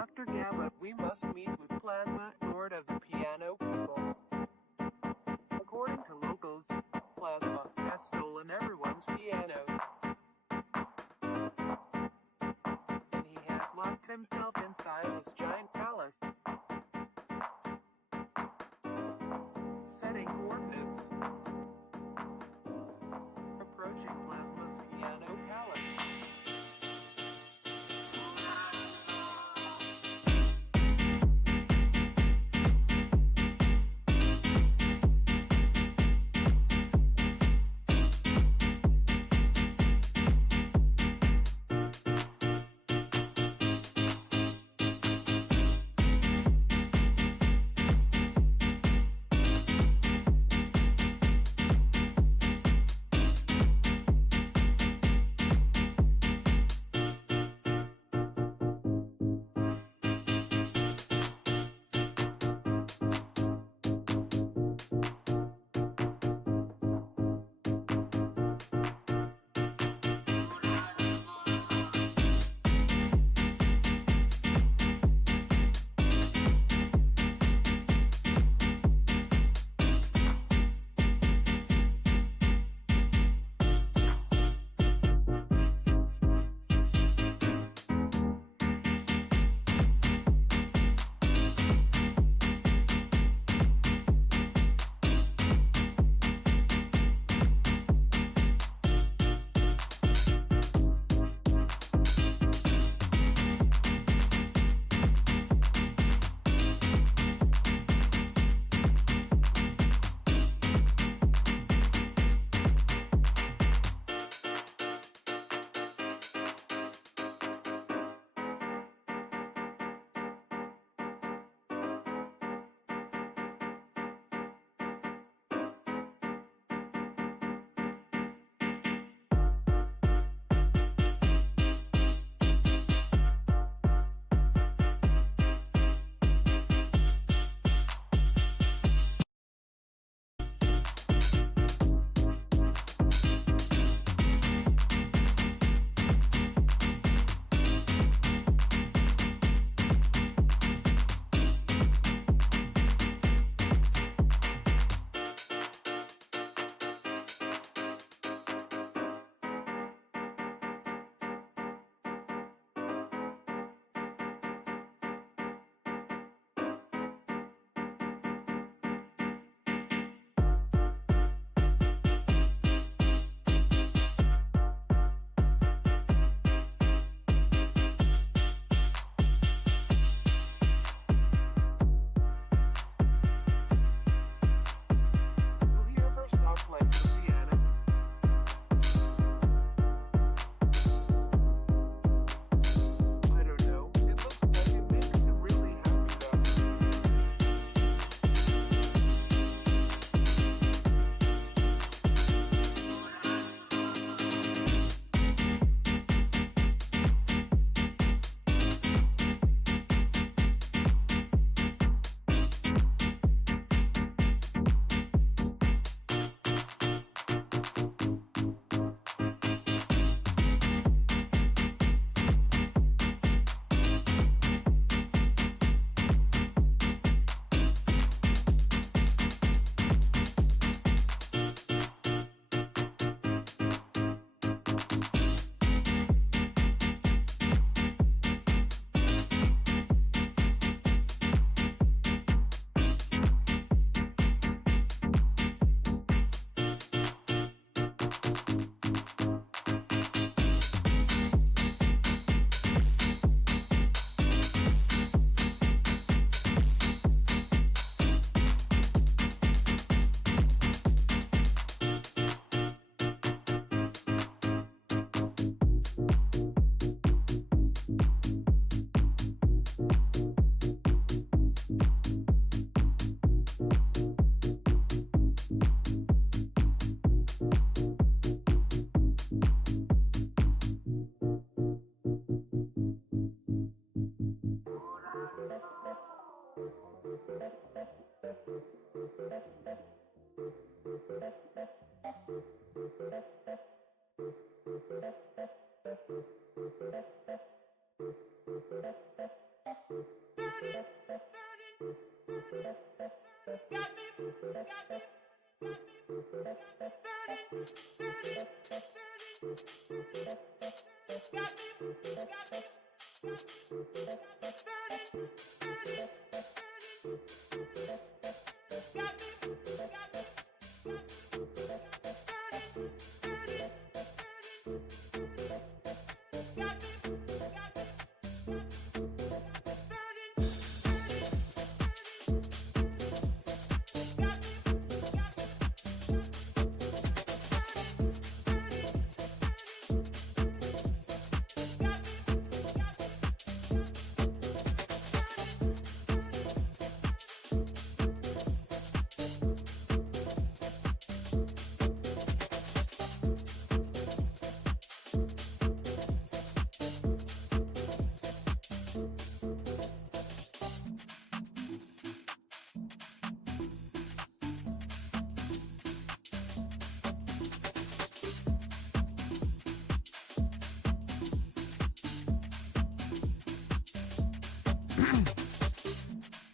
Dr. Gamma, we must meet with Plasma, Lord of the Piano People. According to locals, Plasma has stolen everyone's pianos. And he has locked himself inside his giant palace. Setting coordinates. Approaching Plasma's piano palace.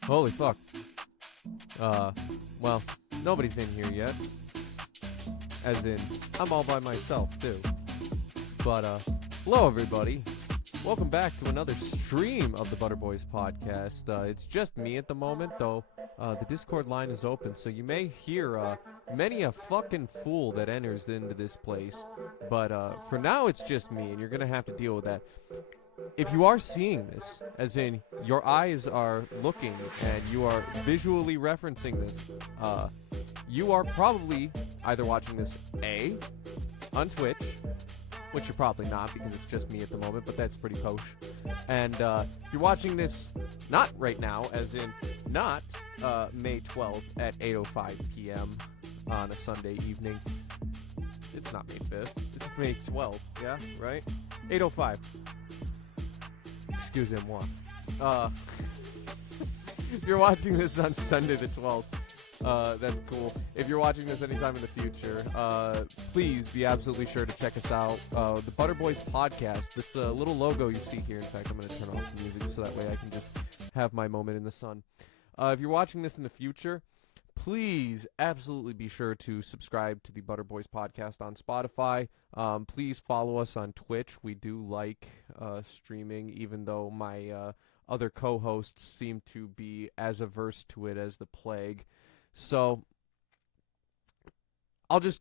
Holy fuck. Well, nobody's in here yet. As in, I'm all by myself, too. But, hello everybody. Welcome back to another stream of the Butter Boys podcast. It's just me at the moment, though. The Discord line is open, so you may hear, many a fucking fool that enters into this place. But, for now, it's just me, and you're gonna have to deal with that. If you are seeing this, as in your eyes are looking and you are visually referencing this, you are probably either watching this A, on Twitch, which you're probably not because it's just me at the moment, but that's pretty posh. And if you're watching this not right now, as in not May 12th at 8:05 p.m. on a Sunday evening. It's not May 5th. It's May 12th, yeah, right? 8:05. Excusez-moi. If you're watching this on Sunday the 12th, that's cool. If you're watching this anytime in the future, please be absolutely sure to check us out. The Butter Boys podcast, this little logo you see here. In fact, I'm going to turn off the music so that way I can just have my moment in the sun. If you're watching this in the future, please absolutely be sure to subscribe to the Butter Boys podcast on Spotify. Please follow us on Twitch. We do like streaming, even though my other co-hosts seem to be as averse to it as the plague. So I'll just,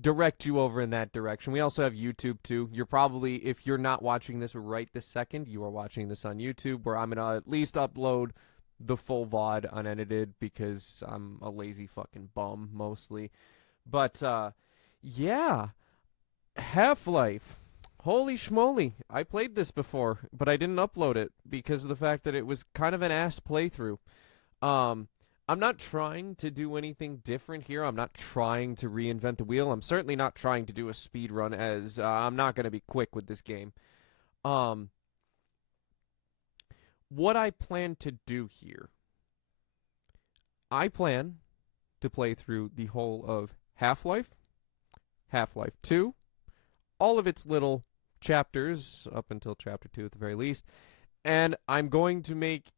direct you over in that direction. We also have YouTube, too. You're probably, if you're not watching this right this second, you are watching this on YouTube, where I'm going to at least upload the full VOD unedited because I'm a lazy fucking bum mostly. But yeah, Half-Life. Holy schmoly. I played this before, but I didn't upload it because of the fact that it was kind of an ass playthrough. I'm not trying to do anything different here. I'm not trying to reinvent the wheel. I'm certainly not trying to do a speed run, as I'm not going to be quick with this game. What I plan to do here, I plan to play through the whole of Half-Life, Half-Life 2, all of its little chapters, up until Chapter 2 at the very least, and I'm going to make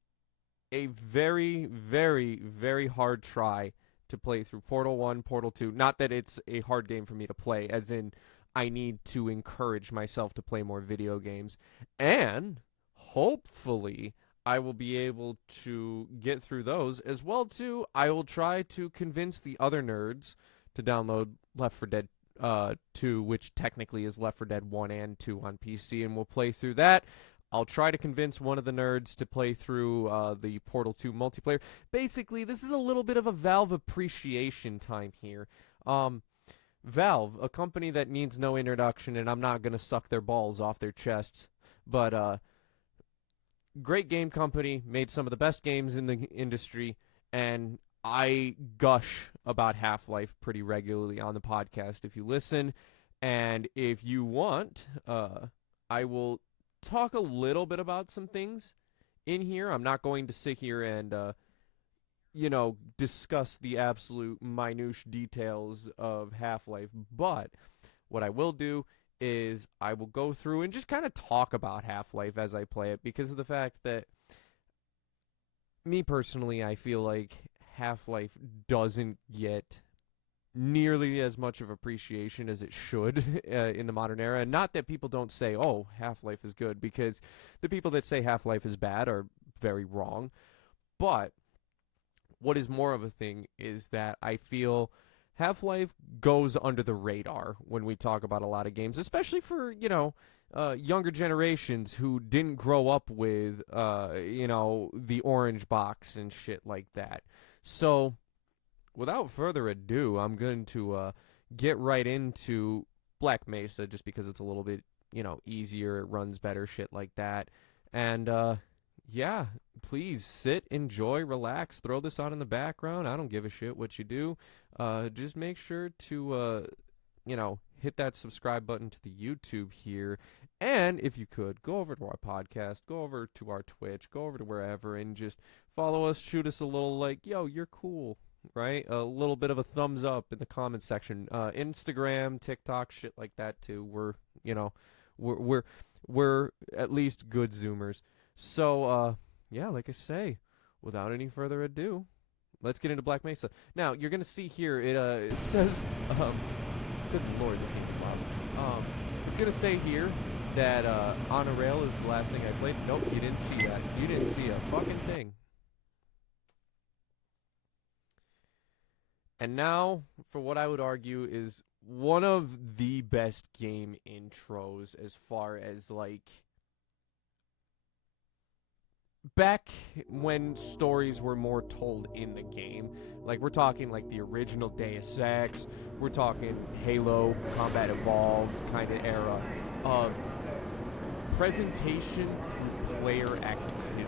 a very, very, very hard try to play through Portal 1, Portal 2. Not that it's a hard game for me to play, as in I need to encourage myself to play more video games, and hopefully I will be able to get through those as well too. I will try to convince the other nerds to download Left 4 Dead 2, which technically is Left 4 Dead 1 and 2 on PC, and we'll play through that. I'll try to convince one of the nerds to play through the Portal 2 multiplayer. Basically, this is a little bit of a Valve appreciation time here. Valve, a company that needs no introduction, and I'm not going to suck their balls off their chests, but great game company, made some of the best games in the industry, and I gush about Half-Life pretty regularly on the podcast if you listen. And if you want, I will talk a little bit about some things in here. I'm not going to sit here and, discuss the absolute minutiae details of Half-Life, but what I will do is I will go through and just kind of talk about Half-Life as I play it, because of the fact that me personally, I feel like Half-Life doesn't get nearly as much of appreciation as it should in the modern era. And not that people don't say, oh, Half-Life is good, because the people that say Half-Life is bad are very wrong. But what is more of a thing is that I feel Half-Life goes under the radar when we talk about a lot of games, especially for, younger generations who didn't grow up with, the orange box and shit like that. So, without further ado, I'm going to get right into Black Mesa, just because it's a little bit, easier, it runs better, shit like that. And, yeah, please sit, enjoy, relax, throw this on in the background. I don't give a shit what you do. Just make sure to, hit that subscribe button to the YouTube here. And if you could, go over to our podcast, go over to our Twitch, go over to wherever, and just follow us, shoot us a little like, yo, you're cool, right? A little bit of a thumbs up in the comments section. Instagram, TikTok, shit like that too. We're at least good Zoomers. So, yeah, like I say, without any further ado, let's get into Black Mesa. Now, you're going to see here, it says, good lord, this game is loud. It's going to say here that On a Rail is the last thing I played. Nope, you didn't see that. You didn't see a fucking thing. And now, for what I would argue is one of the best game intros as far as, like, back when stories were more told in the game. Like, we're talking, like, the original Deus Ex. We're talking Halo, Combat Evolved kind of era of presentation through player activity.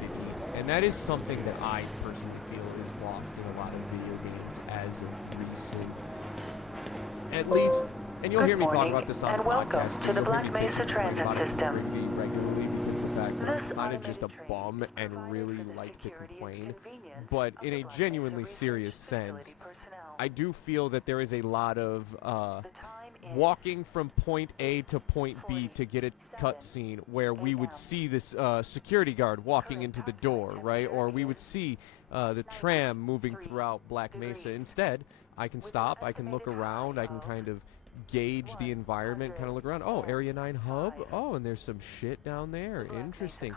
And that is something that I personally feel is lost in a lot of video games as of recent. At least, and you'll hear me talk about this on the podcast. Welcome to the Black Mesa transit system. Regularly, because of the fact that I'm kind of just a bum and really like to complain. But in a genuinely serious sense, I do feel that there is a lot of walking from point A to point B to get a cutscene where we would see this security guard walking into the door, right? Or we would see the tram moving throughout Black Mesa. Instead, I can stop, I can look around, I can kind of gauge the environment, kind of look around. Oh, Area 9 hub? Oh, and there's some shit down there. Interesting.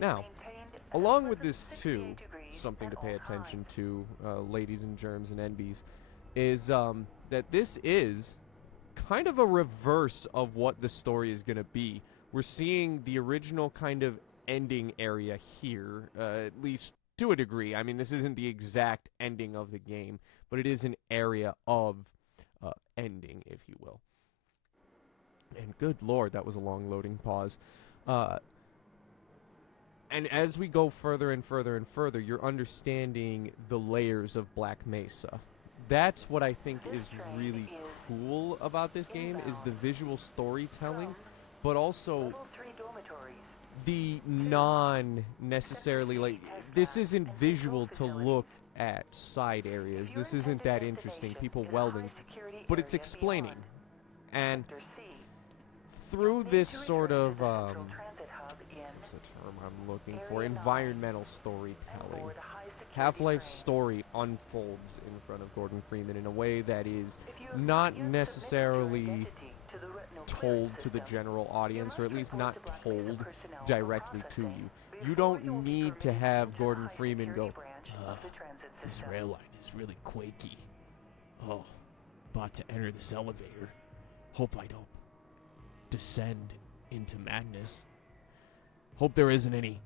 Now, along with this too, something to pay attention to, ladies and germs and NBs, is that this is kind of a reverse of what the story is going to be. We're seeing the original kind of ending area here, at least to a degree. I mean, this isn't the exact ending of the game, but it is an area of ending, if you will. And good lord, that was a long loading pause. And as we go further and further and further, you're understanding the layers of Black Mesa. That's what I think is really cool about this game, is the visual storytelling, but also the non-necessarily, like, this isn't visual to look at side areas. This isn't that interesting, people welding, but it's explaining. And through this sort of, what's the term I'm looking for? Environmental storytelling. Half-Life's story unfolds in front of Gordon Freeman in a way that is not necessarily told to the general audience, or at least not told directly to you. You don't need to have Gordon Freeman go, this rail line is really quaky. Oh, about to enter this elevator. Hope I don't descend into madness. Hope there isn't any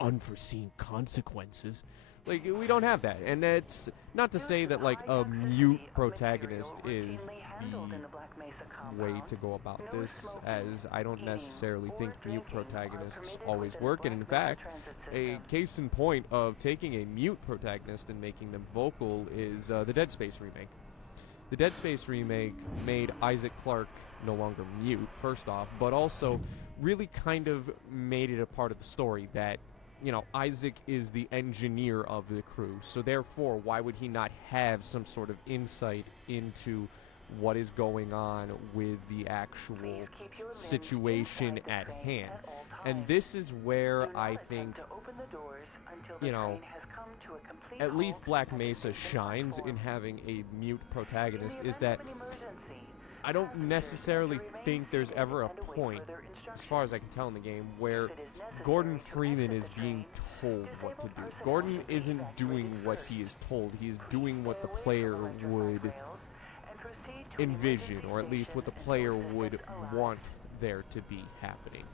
unforeseen consequences. Like, we don't have that. And that's not to say that, like, a mute protagonist is the way to go about this, as I don't necessarily think mute protagonists always work. And in fact, a case in point of taking a mute protagonist and making them vocal is the Dead Space remake. The Dead Space remake made Isaac Clarke no longer mute, first off, but also really kind of made it a part of the story that, you know, Isaac is the engineer of the crew, so therefore, why would he not have some sort of insight into what is going on with the actual situation at hand. And this is where I think, you know, at least Black Mesa shines in having a mute protagonist, is that I don't necessarily think there's ever a point, as far as I can tell in the game, where Gordon Freeman is being told what to do. Gordon isn't doing what he is told. He is doing what the player would envision, or at least what the player would want there to be happening.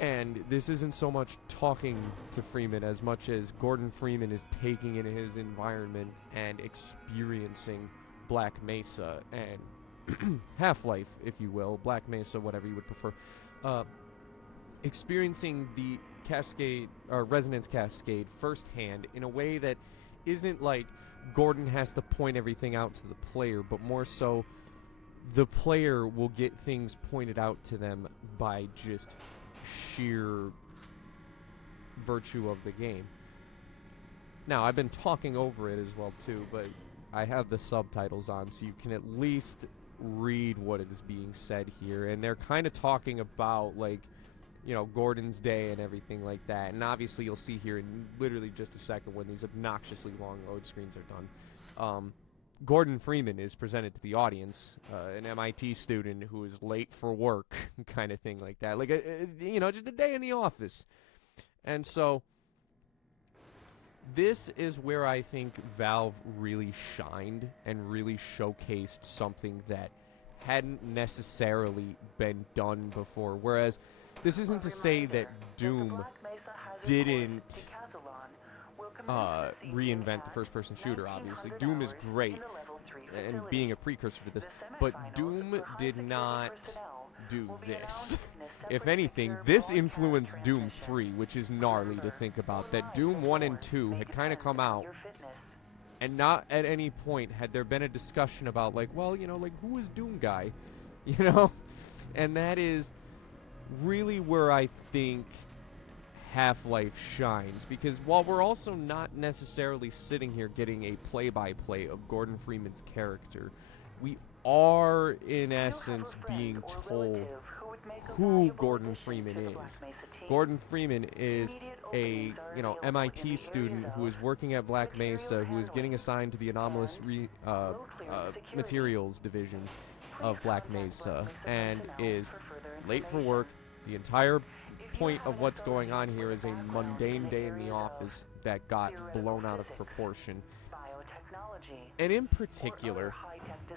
And this isn't so much talking to Freeman as much as Gordon Freeman is taking in his environment and experiencing Black Mesa and Half-Life, if you will, Black Mesa, whatever you would prefer, experiencing the cascade, or resonance cascade firsthand in a way that isn't like Gordon has to point everything out to the player, but more so the player will get things pointed out to them by just sheer virtue of the game. Now, I've been talking over it as well too, but I have the subtitles on so you can at least read what is being said here, and they're kind of talking about, like, you know, Gordon's day and everything like that. And obviously you'll see here in literally just a second when these obnoxiously long load screens are done. Gordon Freeman is presented to the audience, an MIT student who is late for work, kind of thing like that. Like, you know, just a day in the office. And so this is where I think Valve really shined and really showcased something that hadn't necessarily been done before. Whereas this isn't to say that Doom didn't reinvent the first-person shooter, obviously. Doom is great, and being a precursor to this, but Doom did not do this. If anything, this influenced Doom 3, which is gnarly to think about, that Doom 1 and 2 had kind of come out, and not at any point had there been a discussion about, like, well, you know, like, who is Doom guy? You know? And that is really where I think Half-Life shines, because while we're also not necessarily sitting here getting a play-by-play of Gordon Freeman's character, we are in essence being told who Gordon Freeman is. Gordon Freeman is a, you know, MIT student who is working at Black Mesa, who is getting assigned to the anomalous materials division of Black Mesa, and is late for work. The entire point of what's going on here is a mundane day in the office that got blown out of proportion. And in particular,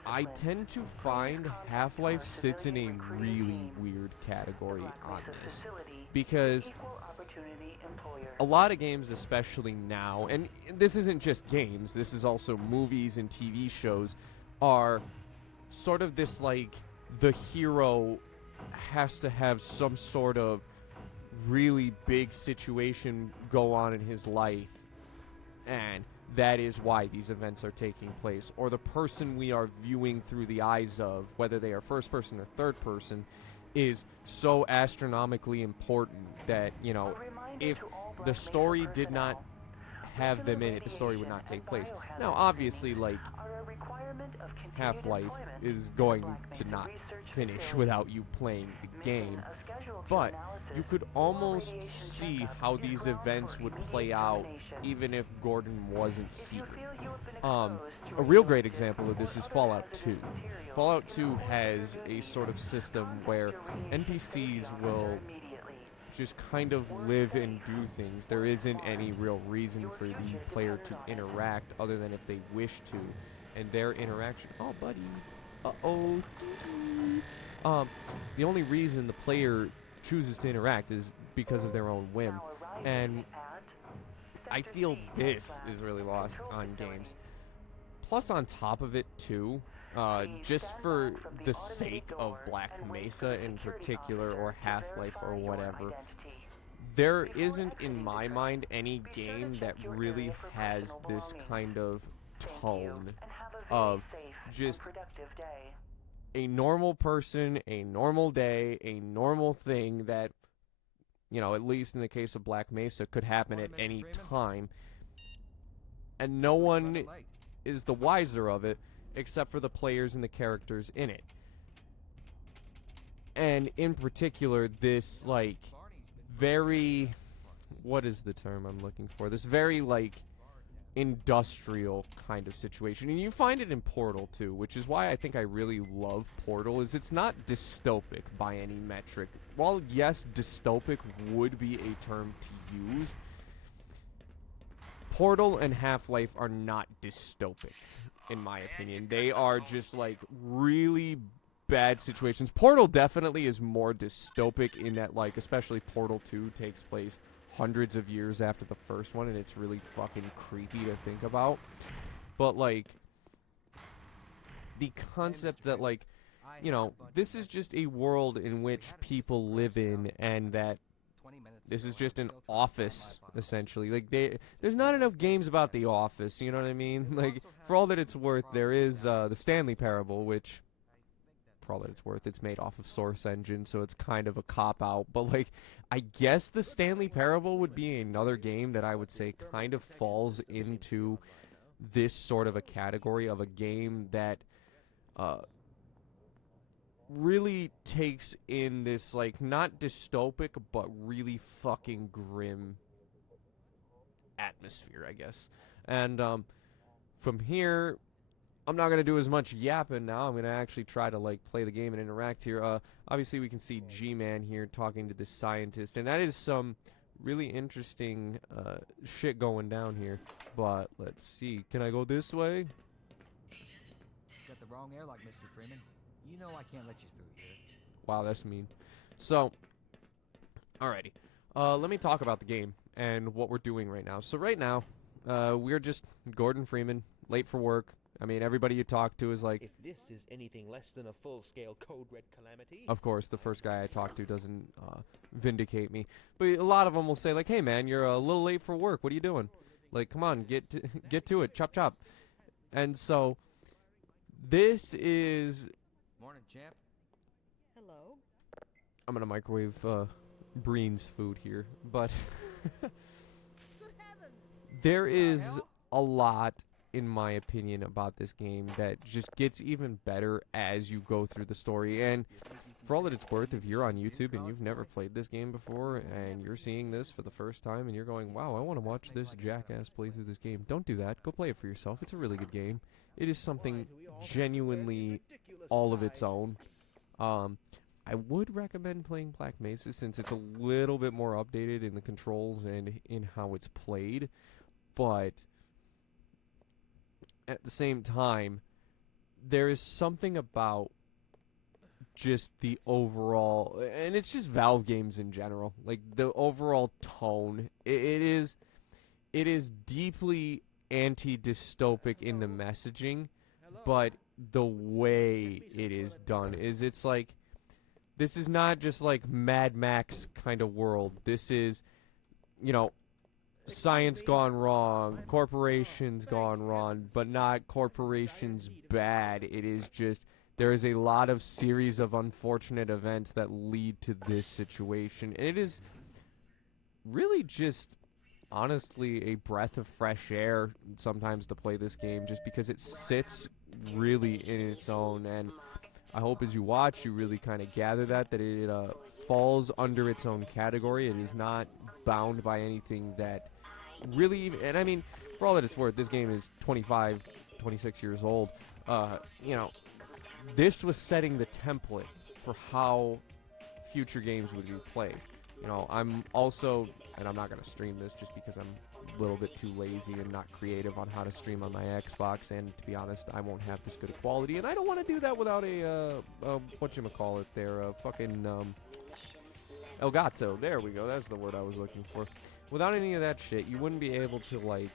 I tend to find Half-Life sits in a really weird category on this, because a lot of games, especially now, and this isn't just games, this is also movies and TV shows, are sort of this, like, the hero has to have some sort of really big situation go on in his life, and that is why these events are taking place. Or the person we are viewing through the eyes of, whether they are first person or third person, is so astronomically important that, you know, if the story did not have them in it, the story would not take place. Now, obviously, like, Half-Life is going to not finish without you playing the game, but you could almost see how these events would play out even if Gordon wasn't here. A real great example of this is Fallout 2. Fallout 2 has a sort of system where NPCs will just kind of live and do things. There isn't any real reason for the player to interact other than if they wish to. And their interaction... Oh, buddy. Uh-oh. The only reason the player chooses to interact is because of their own whim. And I feel this is really lost on games. Plus, on top of it, too, just for the sake of Black Mesa in particular, or Half-Life or whatever, there isn't, in my mind, any game that really has this kind of tone of just a normal person, a normal day, a normal thing that, you know, at least in the case of Black Mesa, could happen at any time. And no one is the wiser of it, except for the players and the characters in it. And in particular, this, like, very, what is the term I'm looking for? This very, like, industrial kind of situation. And you find it in Portal, too, which is why I think I really love Portal, is it's not dystopic by any metric. While, yes, dystopic would be a term to use, Portal and Half-Life are not dystopic, in my opinion. They are just, like, really bad situations. Portal definitely is more dystopic in that, like, especially Portal 2 takes place hundreds of years after the first one, and it's really fucking creepy to think about. But, like, the concept that, like, you know, this is just a world in which people live in, and that this is just an office, essentially. Like, there's not enough games about the office, you know what I mean? Like, for all that it's worth, there is the Stanley Parable, which, for all that it's worth, it's made off of Source Engine, so it's kind of a cop-out. But, like, I guess the Stanley Parable would be another game that I would say kind of falls into this sort of a category of a game that really takes in this, like, not dystopic, but really fucking grim atmosphere, I guess. And from here, I'm not going to do as much yapping now. I'm going to actually try to, like, play the game and interact here. Obviously, we can see G-Man here talking to this scientist, and that is some really interesting shit going down here. But let's see. Can I go this way? Got the wrong airlock, Mr. Freeman. You know I can't let you through here. Wow, that's mean. So, alrighty. Let me talk about the game and what we're doing right now. So right now, we're just Gordon Freeman, late for work. I mean, everybody you talk to is like... If this is anything less than a full-scale code red calamity... Of course, the first guy I talk to doesn't vindicate me. But a lot of them will say, like, hey, man, you're a little late for work. What are you doing? Like, come on, get to it. Chop, chop. And so, this is... Morning, champ. Hello. I'm going to microwave Breen's food here. But there is a lot, in my opinion, about this game that just gets even better as you go through the story. And for all that it's worth, if you're on YouTube and you've never played this game before and you're seeing this for the first time and you're going, wow, I want to watch this jackass play through this game, don't do that. Go play it for yourself. It's a really good game. It is something genuinely all of its own. I would recommend playing Black Mesa since it's a little bit more updated in the controls and in how it's played. But at the same time, there is something about just the overall, and it's just Valve games in general, like the overall tone. It is deeply anti-dystopic in the messaging, but the way it is done is, it's like, this is not just like Mad Max kind of world. This is, you know, science gone wrong, corporations gone wrong, but not corporations bad. It is just, there is a lot of series of unfortunate events that lead to this situation. And it is really just, honestly, a breath of fresh air sometimes to play this game, just because it sits really in its own. And I hope as you watch, you really kind of gather that it falls under its own category. It is not bound by anything that really, and I mean, for all that it's worth, this game is 25, 26 years old. You know, this was setting the template for how future games would be played. You know, I'm also, and I'm not going to stream this just because I'm a little bit too lazy and not creative on how to stream on my Xbox, and to be honest, I won't have this good a quality, and I don't want to do that without a whatchamacallit there, fucking, Elgato. There we go, that's the word I was looking for. Without any of that shit, you wouldn't be able to, like,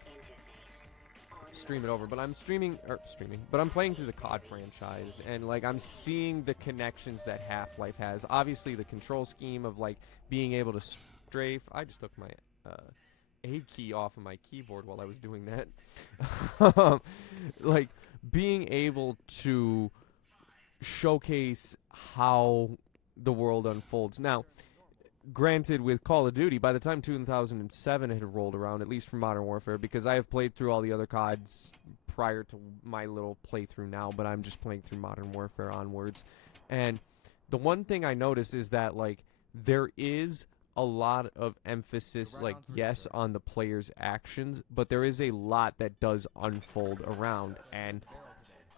stream it over. But I'm but I'm playing through the COD franchise, and, like, I'm seeing the connections that Half-Life has. Obviously, the control scheme of, like, being able to strafe. I just took my A key off of my keyboard while I was doing that. Like, being able to showcase how the world unfolds. Now, granted, with Call of Duty, by the time 2007 had rolled around, at least for Modern Warfare, because I have played through all the other CODs prior to my little playthrough now, but I'm just playing through Modern Warfare onwards. And the one thing I noticed is that, like, there is a lot of emphasis, Right like, on through, yes, sir. on the player's actions, but there is a lot that does unfold around. And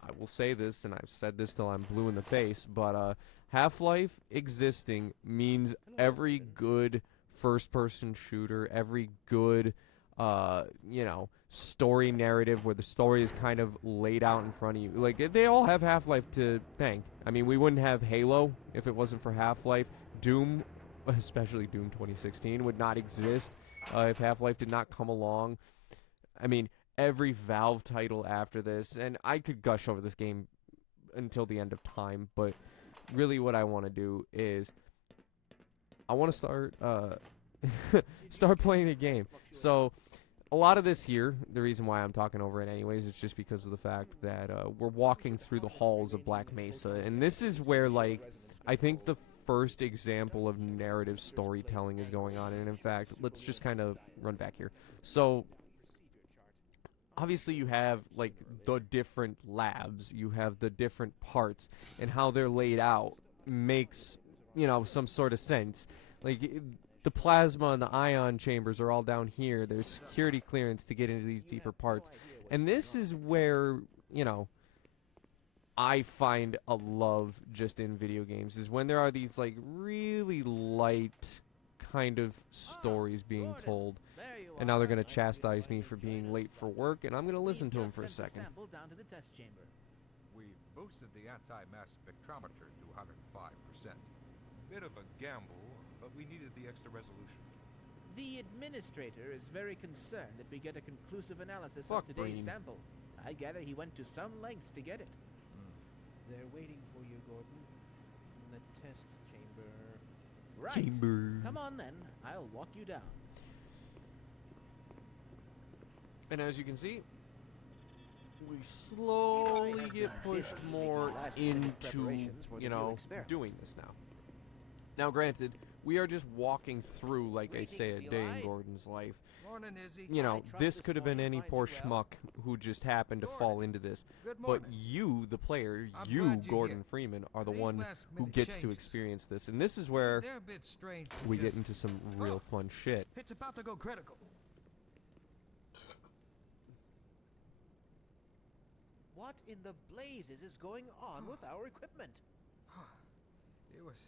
I will say this, and I've said this till I'm blue in the face, but Half-Life existing means every good first-person shooter, every good, you know, story narrative where the story is kind of laid out in front of you. Like, they all have Half-Life to thank. I mean, we wouldn't have Halo if it wasn't for Half-Life. Doom, especially Doom 2016, would not exist if Half-Life did not come along. I mean, every Valve title after this, and I could gush over this game until the end of time, but really what I want to do is I want to start start playing the game. So a lot of this here, the reason why I'm talking over it anyways, is just because of the fact that we're walking through the halls of Black Mesa, and this is where, like, I think the first example of narrative storytelling is going on. And in fact, let's just kind of run back here. So obviously you have, like, the different labs, you have the different parts, and how they're laid out makes, you know, some sort of sense. Like, the plasma and the ion chambers are all down here. There's security clearance to get into these deeper parts. And this is where, you know, I find a love just in video games, is when there are these, like, really light kind of stories being told. And now they're going to chastise me for being late for work, and I'm going to listen to them for a second. Down to the test chamber. We've boosted the anti-mass spectrometer to 105%. Bit of a gamble, but we needed the extra resolution. The administrator is very concerned that we get a conclusive analysis Fuck of today's Breen. sample. I gather he went to some lengths to get it. They're waiting for you, Gordon. In the test chamber. Right. Come on then. I'll walk you down. And as you can see, we slowly get pushed more into, you know, doing this now. Now, granted, we are just walking through, like I say, a day in Gordon's life. Morning, Izzy. You know, this could have been any poor schmuck who just happened to fall into this. Good But morning. you, the player, I'm you, glad you're Gordon here. Freeman, are the These one last who minute gets to changes, experience this. And this is where They're a bit strange. to we get just- into some real fun shit. It's about to go critical. What in the blazes is going on with our equipment? It was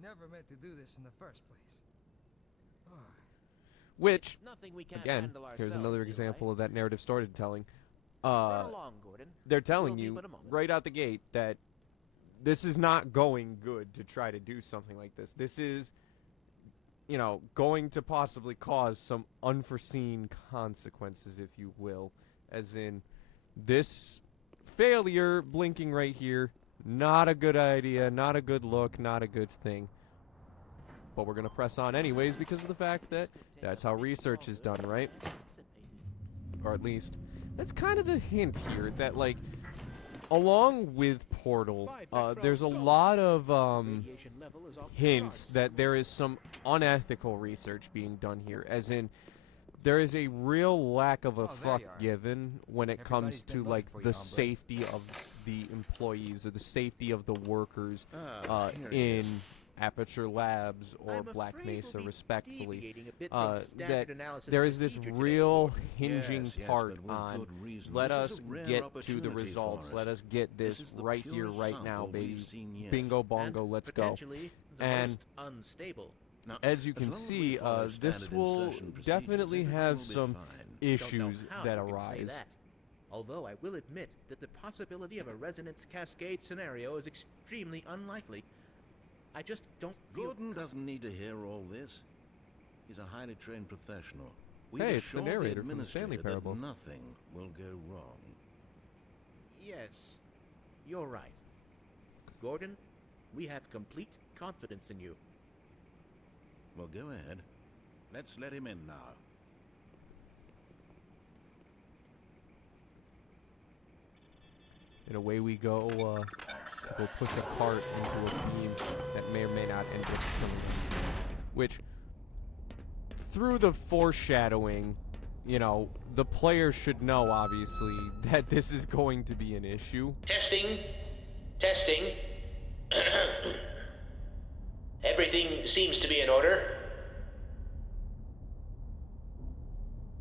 never meant to do this in the first place. Which, It's nothing we can't again, handle here's ourselves, another Eli. example of that narrative storytelling. Run along, Gordon. They're telling Will be you but a moment. right out the gate that this is not going good to try to do something like this. This is, you know, going to possibly cause some unforeseen consequences, if you will. As in, this failure blinking right here, not a good idea, not a good look, not a good thing. But we're going to press on anyways because of the fact that that's how research is done, right? Or at least, that's kind of the hint here that, like, along with Portal, there's a lot of Radiation level is off the hints charts. that there is some unethical research being done here, as in there is a real lack of a Oh, there fuck you are. given when it comes Everybody's been to, looking like, for you, the hombre. safety of the employees or the safety of the workers Here he in is. Aperture Labs or I'm Black afraid Mesa, we'll be respectfully. deviating a bit uh, from standard that analysis there is this procedure today, real Gordon. hinging Yes, part but with on good reason. let This is us a rare get to the opportunity results. for Let us get this, This is the right here, purest right now, sample we've baby. seen yet. Bingo bongo, And let's go. potentially the And most unstable. Now, As you as can long as see, we follow this standard will insertion procedures, definitely everything have will be some fine. Don't know issues how that you can say arise. that. Although I will admit that the possibility of a resonance cascade scenario is extremely unlikely. I just don't feel... Gordon doesn't need to hear all this. He's a highly trained professional. We've Hey, it's the assured narrator from the Stanley administrator Parable. that nothing will go wrong. Yes, you're right. Gordon, we have complete confidence in you. Well, go ahead. Let's let him in now. And away we go to go push a cart into a beam that may or may not end up killing us. Which, through the foreshadowing, you know, the player should know, obviously, that this is going to be an issue. Testing. Testing. Everything seems to be in order.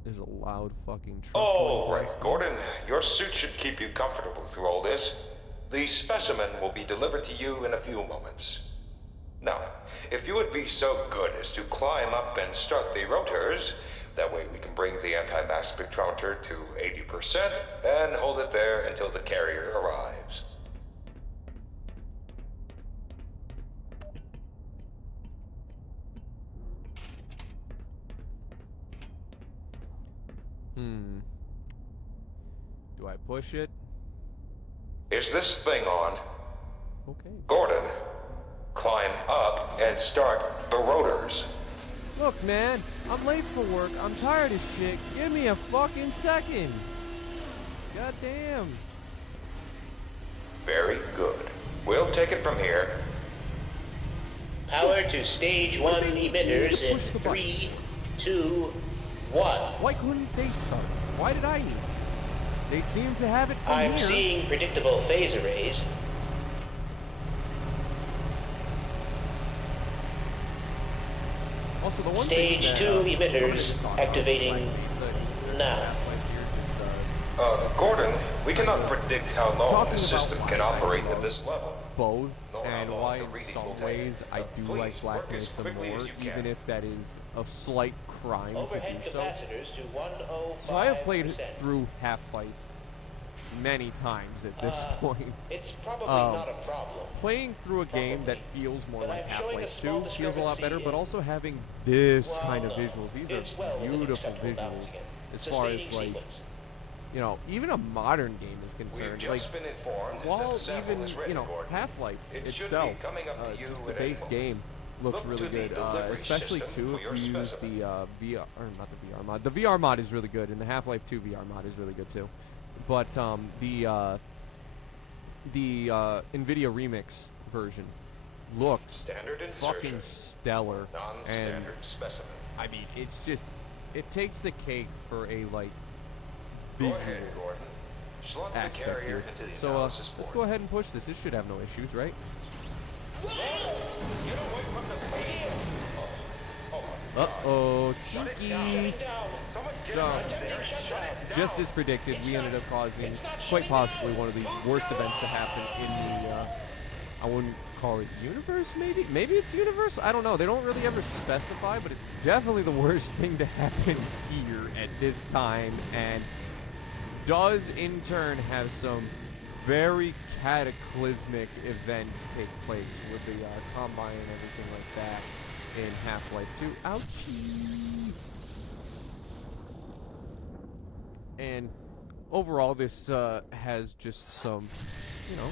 There's a loud fucking truck. All going right, past me. Gordon. Your suit should keep you comfortable through all this. The specimen will be delivered to you in a few moments. Now, if you would be so good as to climb up and start the rotors, that way we can bring the anti-mass spectrometer to 80% and hold it there until the carrier arrives. Do I push it? Is this thing on? Okay. Gordon, climb up and start the rotors. Look, man, I'm late for work. I'm tired as shit. Give me a fucking second. God damn. Very good. We'll take it from here. Power to stage 1 emitters in Push the button. 3, 2, 1. Why couldn't they start? Why did I need it? They seem to have it from I'm here. seeing predictable phase arrays. Also, the one Stage thing that, 2 I'm emitters gonna talk about activating Black Mesa, now. like you're just, Gordon, we cannot predict how long Talking the system about can why I operate love at this level. both, Nor how and long why the in reading some will take. ways I do Please like Black work as Mesa quickly as more, you even can. if that is a slight crime Overhead to do so. capacitors to 105%. So I have played through Half-Life many times at this point. It's probably Um, not a problem. Playing through a game that feels more But like I'm showing a Half-Life small 2 feels a lot better, discrepancy but in- also having this Well, kind of no. visuals. These It's are well within beautiful acceptable visuals balancing it. as far as Sustaining like, sequence. you know, even a modern game is We've concerned. just Like, been informed that while the sample even, is ready, you know, Gordon. Half-Life It should itself, be coming up to you just the at any base moment. game looks Look really to the good, delivery especially system too for if your you use specimen. the VR, or not the VR mod. The VR mod is really good, and the Half-Life 2 VR mod is really good too. But the NVIDIA Remix version looks Standard fucking insertion. stellar, and Non-standard specimen. I mean, it's just, it takes the cake for a like Go visual ahead, Gordon. Slot the aspect carrier here. into the So analysis let's board. go ahead and push this. This should have no issues, right? Get away from the plane. Uh-oh, Shut it cheeky. down. Someone get So, out there and shut it down. just as predicted, we ended up causing quite possibly one of the worst events to happen in the, I wouldn't call it universe, maybe? Maybe it's universe? I don't know. They don't really ever specify, but it's definitely the worst thing to happen here at this time, and does in turn have some very cataclysmic events take place with the Combine and everything like that in Half-Life 2. Ouchie! And overall, this has just some, you know,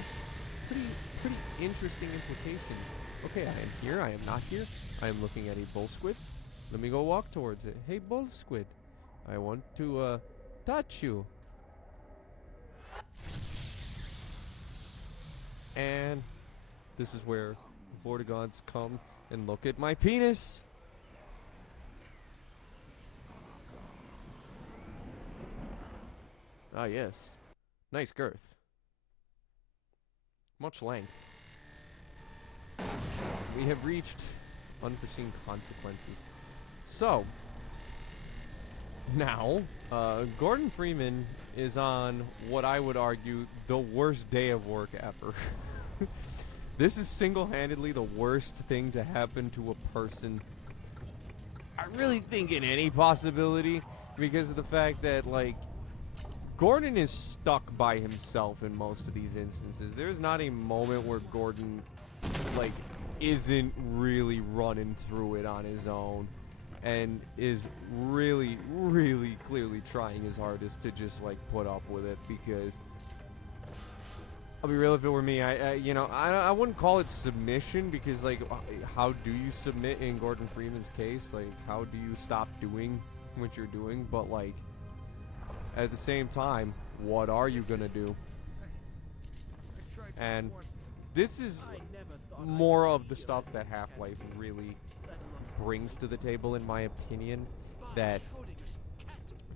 pretty interesting implications. Okay, I am here. I am not here. I am looking at a bull squid. Let me go walk towards it. Hey, bull squid. I want to touch you. And this is where the Vortigons come and look at my penis. Ah, yes. Nice girth. Much length. We have reached unforeseen consequences. So, now, Gordon Freeman is on what I would argue the worst day of work ever. This is single-handedly the worst thing to happen to a person. I really think in any possibility, because of the fact that, like, Gordon is stuck by himself in most of these instances. There's not a moment where Gordon, like, isn't really running through it on his own and is really, really clearly trying his hardest to just, like, put up with it, because I'll be real, if it were me, I wouldn't call it submission, because, like, how do you submit in Gordon Freeman's case? Like, how do you stop doing what you're doing? But, like, at the same time, what are you gonna do? And this is more of the stuff that Half-Life really brings to the table, in my opinion, that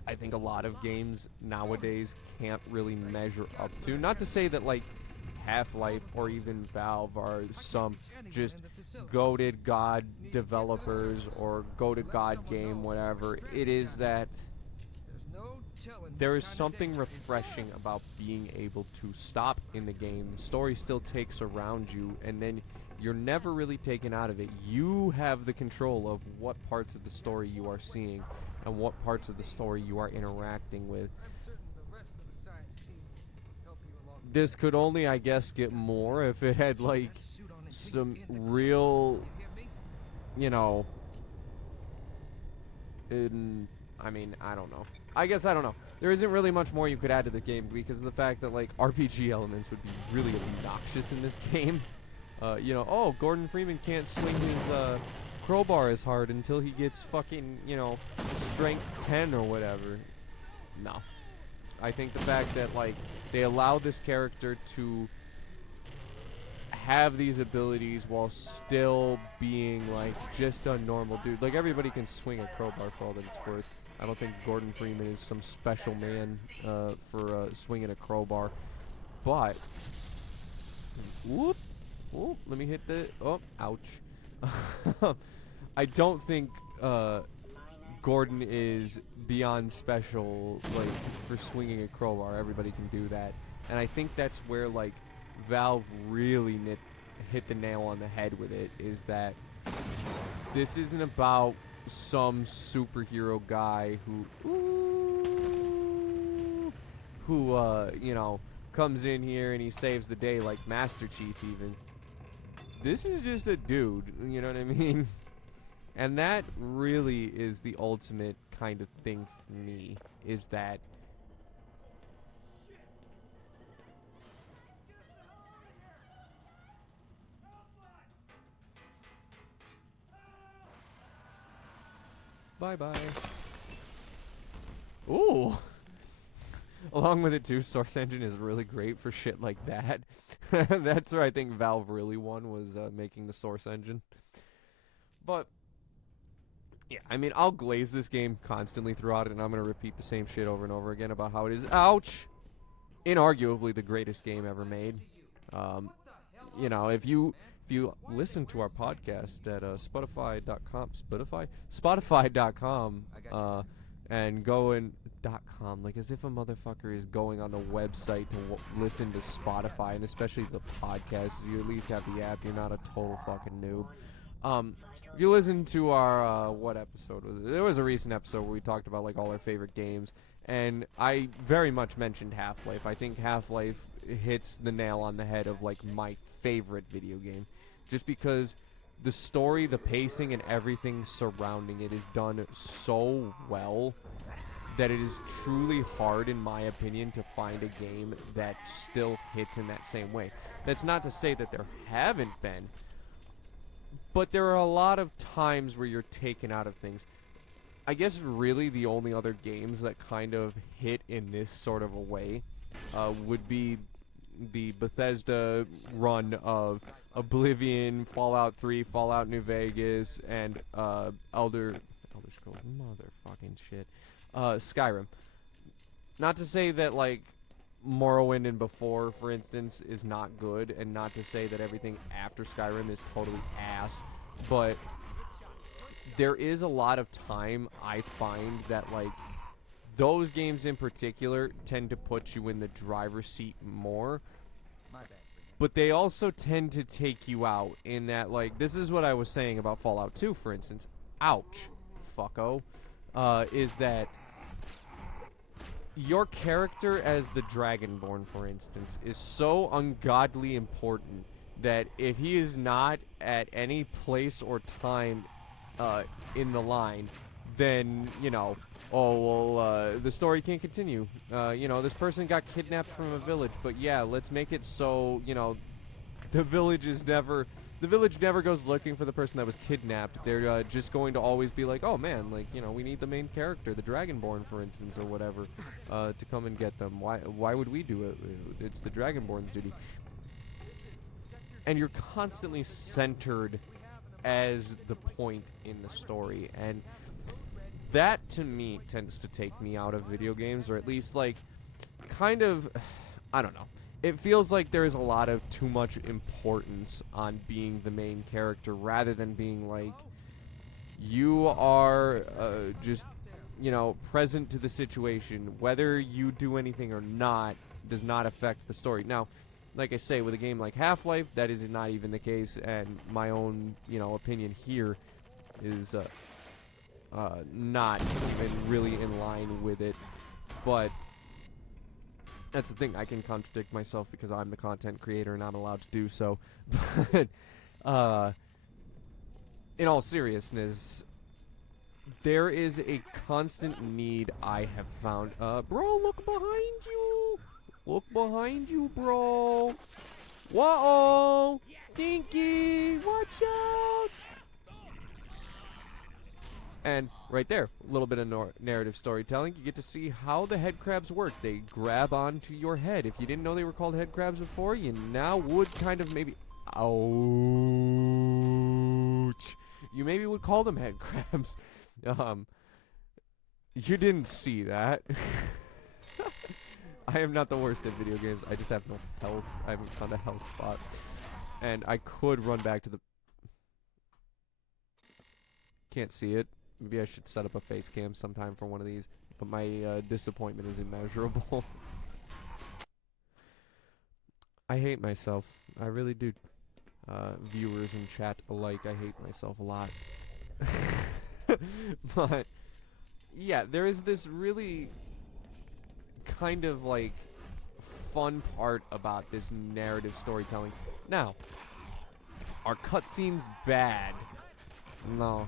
I think a lot of games nowadays can't really measure up to. Not to say that, like, Half-Life or even Valve are some just goated god developers or goated god game, whatever. It is that there is something refreshing about being able to stop in the game. The story still takes around you, and then you're never really taken out of it. You have the control of what parts of the story you are seeing and what parts of the story you are interacting with. This could only, I guess, get more if it had, like, some real, you know, I mean, I don't know. I guess I don't know. There isn't really much more you could add to the game because of the fact that, like, RPG elements would be really obnoxious in this game. You know, oh, Gordon Freeman can't swing his crowbar as hard until he gets fucking, you know, strength 10 or whatever. No. I think the fact that, like, they allow this character to have these abilities while still being, like, just a normal dude. Like, everybody can swing a crowbar for all that it's worth. I don't think Gordon Freeman is some special man for swinging a crowbar. But, whoop, whoop, let me hit the, oh, ouch. I don't think Gordon is beyond special, like, for swinging a crowbar. Everybody can do that. And I think that's where, like, Valve really hit the nail on the head with it, is that this isn't about some superhero guy who you know, comes in here and he saves the day like Master Chief even. This is just a dude, you know what I mean? And that really is the ultimate kind of thing for me, is that bye-bye. Ooh! Along with it too, Source Engine is really great for shit like that. That's where I think Valve really won, was making the Source Engine. But yeah, I mean, I'll glaze this game constantly throughout it, and I'm going to repeat the same shit over and over again about how it is, ouch, inarguably the greatest game ever made. You know, if you listen to our podcast at Spotify.com, and go in .com, like as if a motherfucker is going on the website to listen to Spotify, and especially the podcast. You at least have the app. You're not a total fucking noob. If you listen to our, what episode was it? There was a recent episode where we talked about, like, all our favorite games, and I very much mentioned Half-Life. I think Half-Life hits the nail on the head of, like, my favorite video game. Just because the story, the pacing, and everything surrounding it is done so well that it is truly hard, in my opinion, to find a game that still hits in that same way. That's not to say that there haven't been, but there are a lot of times where you're taken out of things. I guess really the only other games that kind of hit in this sort of a way would be the Bethesda run of Oblivion, Fallout 3, Fallout New Vegas, and Elder Scrolls, motherfucking shit, Skyrim. Not to say that, like, Morrowind and before, for instance, is not good, and not to say that everything after Skyrim is totally ass, but there is a lot of time I find that, like, those games in particular tend to put you in the driver's seat more, but they also tend to take you out in that, like, this is what I was saying about Fallout 2, for instance. Ouch, fucko. Is that your character as the Dragonborn, for instance, is so ungodly important that if he is not at any place or time in the line, then, you know, oh, well, the story can't continue. You know, this person got kidnapped from a village, but yeah, let's make it so, you know, the village never goes looking for the person that was kidnapped. They're just going to always be like, oh man, like, you know, we need the main character, the Dragonborn, for instance, or whatever, to come and get them. Why would we do it? It's the Dragonborn's duty. And you're constantly centered as the point in the story, and that to me tends to take me out of video games, or at least like kind of, I don't know. It feels like there's a lot of too much importance on being the main character rather than being like, you are just, you know, present to the situation. Whether you do anything or not does not affect the story. Now, like I say, with a game like Half-Life, that is not even the case, and my own, you know, opinion here is not even really in line with it. But that's the thing, I can contradict myself because I'm the content creator and I'm allowed to do so. But in all seriousness, there is a constant need I have found. Bro, look behind you! Look behind you, bro! Whoa! Dinky! Watch out! And right there, a little bit of narrative storytelling. You get to see how the head crabs work. They grab onto your head. If you didn't know they were called head crabs before, you now would kind of maybe... Ouch! You maybe would call them head crabs. You didn't see that. I am not the worst at video games. I just have no health. I haven't found a health spot. And I could run back to the... Can't see it. Maybe I should set up a face cam sometime for one of these. But my disappointment is immeasurable. I hate myself. I really do. Viewers and chat alike, I hate myself a lot. But yeah, there is this really kind of like fun part about this narrative storytelling. Now, are cutscenes bad? No.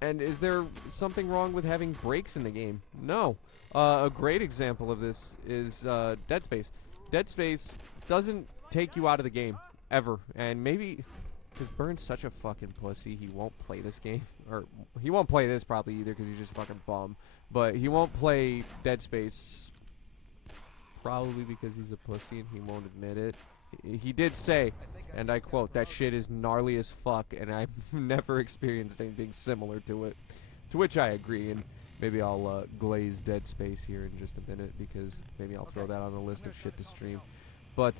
And is there something wrong with having breaks in the game? No. A great example of this is Dead Space. Dead Space doesn't take you out of the game ever, and maybe because Burn's such a fucking pussy, he won't play this game, or he won't play this probably either because he's just a fucking bum. But he won't play Dead Space probably because he's a pussy and he won't admit it. He did say, and I quote, "That shit is gnarly as fuck," and I've never experienced anything similar to it. To which I agree, and maybe I'll glaze Dead Space here in just a minute because maybe I'll throw that on the list of shit to stream. But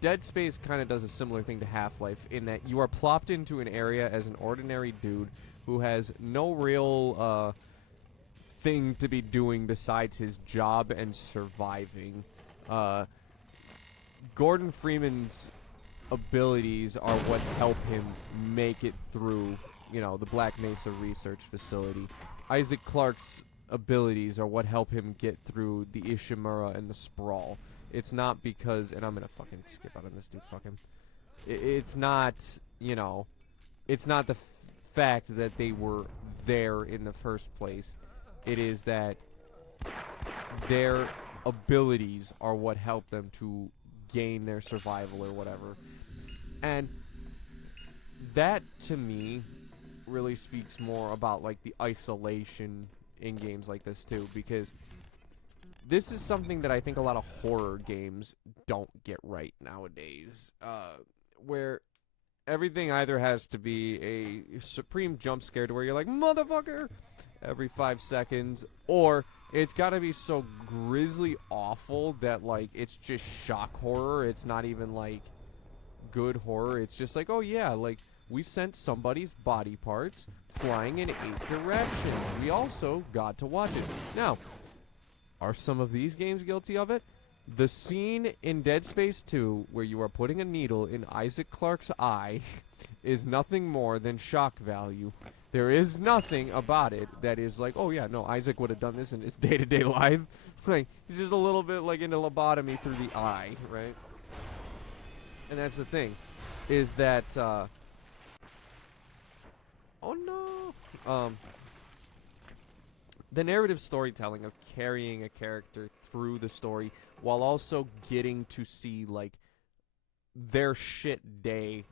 Dead Space kind of does a similar thing to Half-Life in that you are plopped into an area as an ordinary dude who has no real thing to be doing besides his job and surviving. Gordon Freeman's abilities are what help him make it through, you know, the Black Mesa research facility. Isaac Clarke's abilities are what help him get through the Ishimura and the Sprawl. It's not because, and I'm gonna fucking skip out on this dude, fucking. It's not, you know, it's not the fact that they were there in the first place. It is that their abilities are what help them to gain their survival or whatever. And that, to me, really speaks more about, like, the isolation in games like this, too, because this is something that I think a lot of horror games don't get right nowadays, where everything either has to be a supreme jump scare to where you're like, motherfucker, every 5 seconds, or it's gotta be so grisly awful that, like, it's just shock horror. It's not even, like, good horror. It's just like, oh yeah, like, we sent somebody's body parts flying in 8 directions. We also got to watch it. Now, are some of these games guilty of it? The scene in Dead Space 2 where you are putting a needle in Isaac Clarke's eye is nothing more than shock value. There is nothing about it that is like, oh yeah, no, Isaac would have done this in his day-to-day life. Like, he's just a little bit like into lobotomy through the eye, right? And that's the thing, is that, oh no! The narrative storytelling of carrying a character through the story while also getting to see, like, their shit day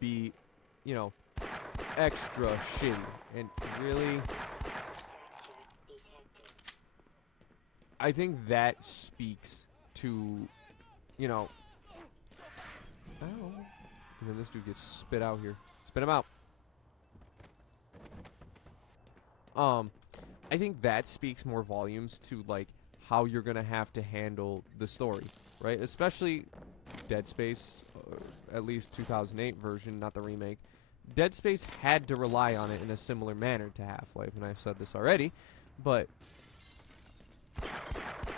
be, you know, extra shitty. And really, I think that speaks to, you know, And then this dude gets spit out here. Spit him out. I think that speaks more volumes to, like, how you're going to have to handle the story, right? Especially Dead Space, at least 2008 version, not the remake. Dead Space had to rely on it in a similar manner to Half-Life, and I've said this already, but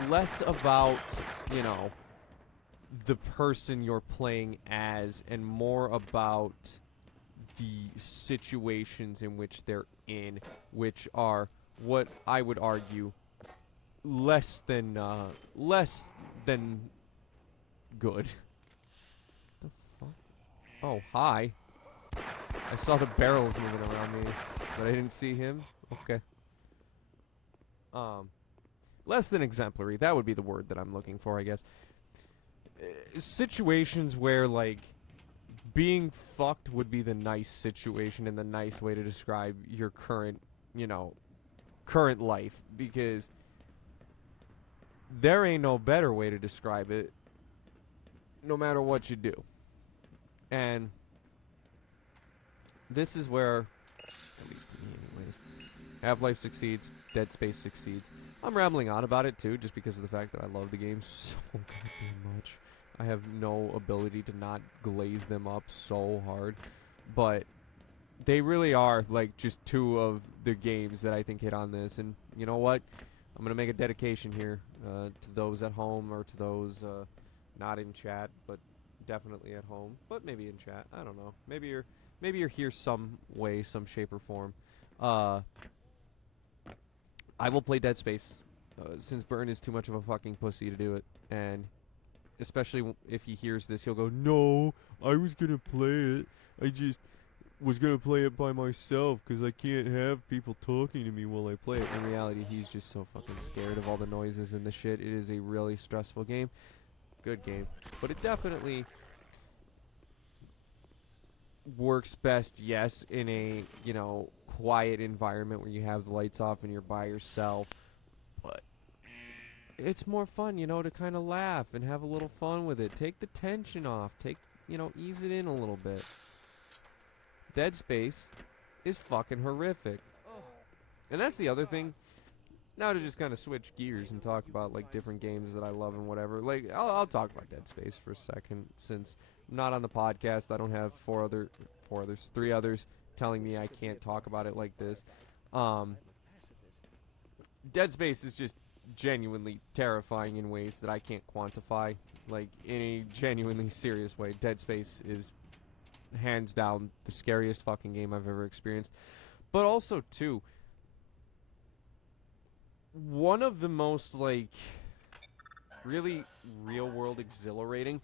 less about, you know, the person you're playing as and more about the situations in which they're in, which are what I would argue less than good. The fuck? Oh, hi. I saw the barrels moving around me, but I didn't see him. Okay. Less than exemplary. That would be the word that I'm looking for, I guess. Situations where, like, being fucked would be the nice situation and the nice way to describe your current, you know, current life, because there ain't no better way to describe it no matter what you do. And this is where, at least to me anyways, Half-Life succeeds, Dead Space succeeds. I'm rambling on about it too, just because of the fact that I love the game so goddamn much. I have no ability to not glaze them up so hard, but they really are, like, just two of the games that I think hit on this. And you know what? I'm gonna make a dedication here to those at home, or to those not in chat, but definitely at home, but maybe in chat. I don't know. Maybe you're here some way, some shape or form. I will play Dead Space since Burn is too much of a fucking pussy to do it, and especially if he hears this, he'll go, "No, I was gonna play it. I just was gonna play it by myself because I can't have people talking to me while I play it." In reality, he's just so fucking scared of all the noises and the shit. It is a really stressful game. Good game. But it definitely works best, yes, in a, you know, quiet environment where you have the lights off and you're by yourself. But it's more fun, you know, to kind of laugh and have a little fun with it. Take the tension off. Ease it in a little bit. Dead Space is fucking horrific. And that's the other thing. Now to just kind of switch gears and talk about, like, different games that I love and whatever. Like, I'll talk about Dead Space for a second, since I'm not on the podcast. I don't have three others telling me I can't talk about it like this. Dead Space is just genuinely terrifying in ways that I can't quantify. Like, in a genuinely serious way. Dead Space is hands down the scariest fucking game I've ever experienced. But also, too, one of the most, like, really real-world exhilarating.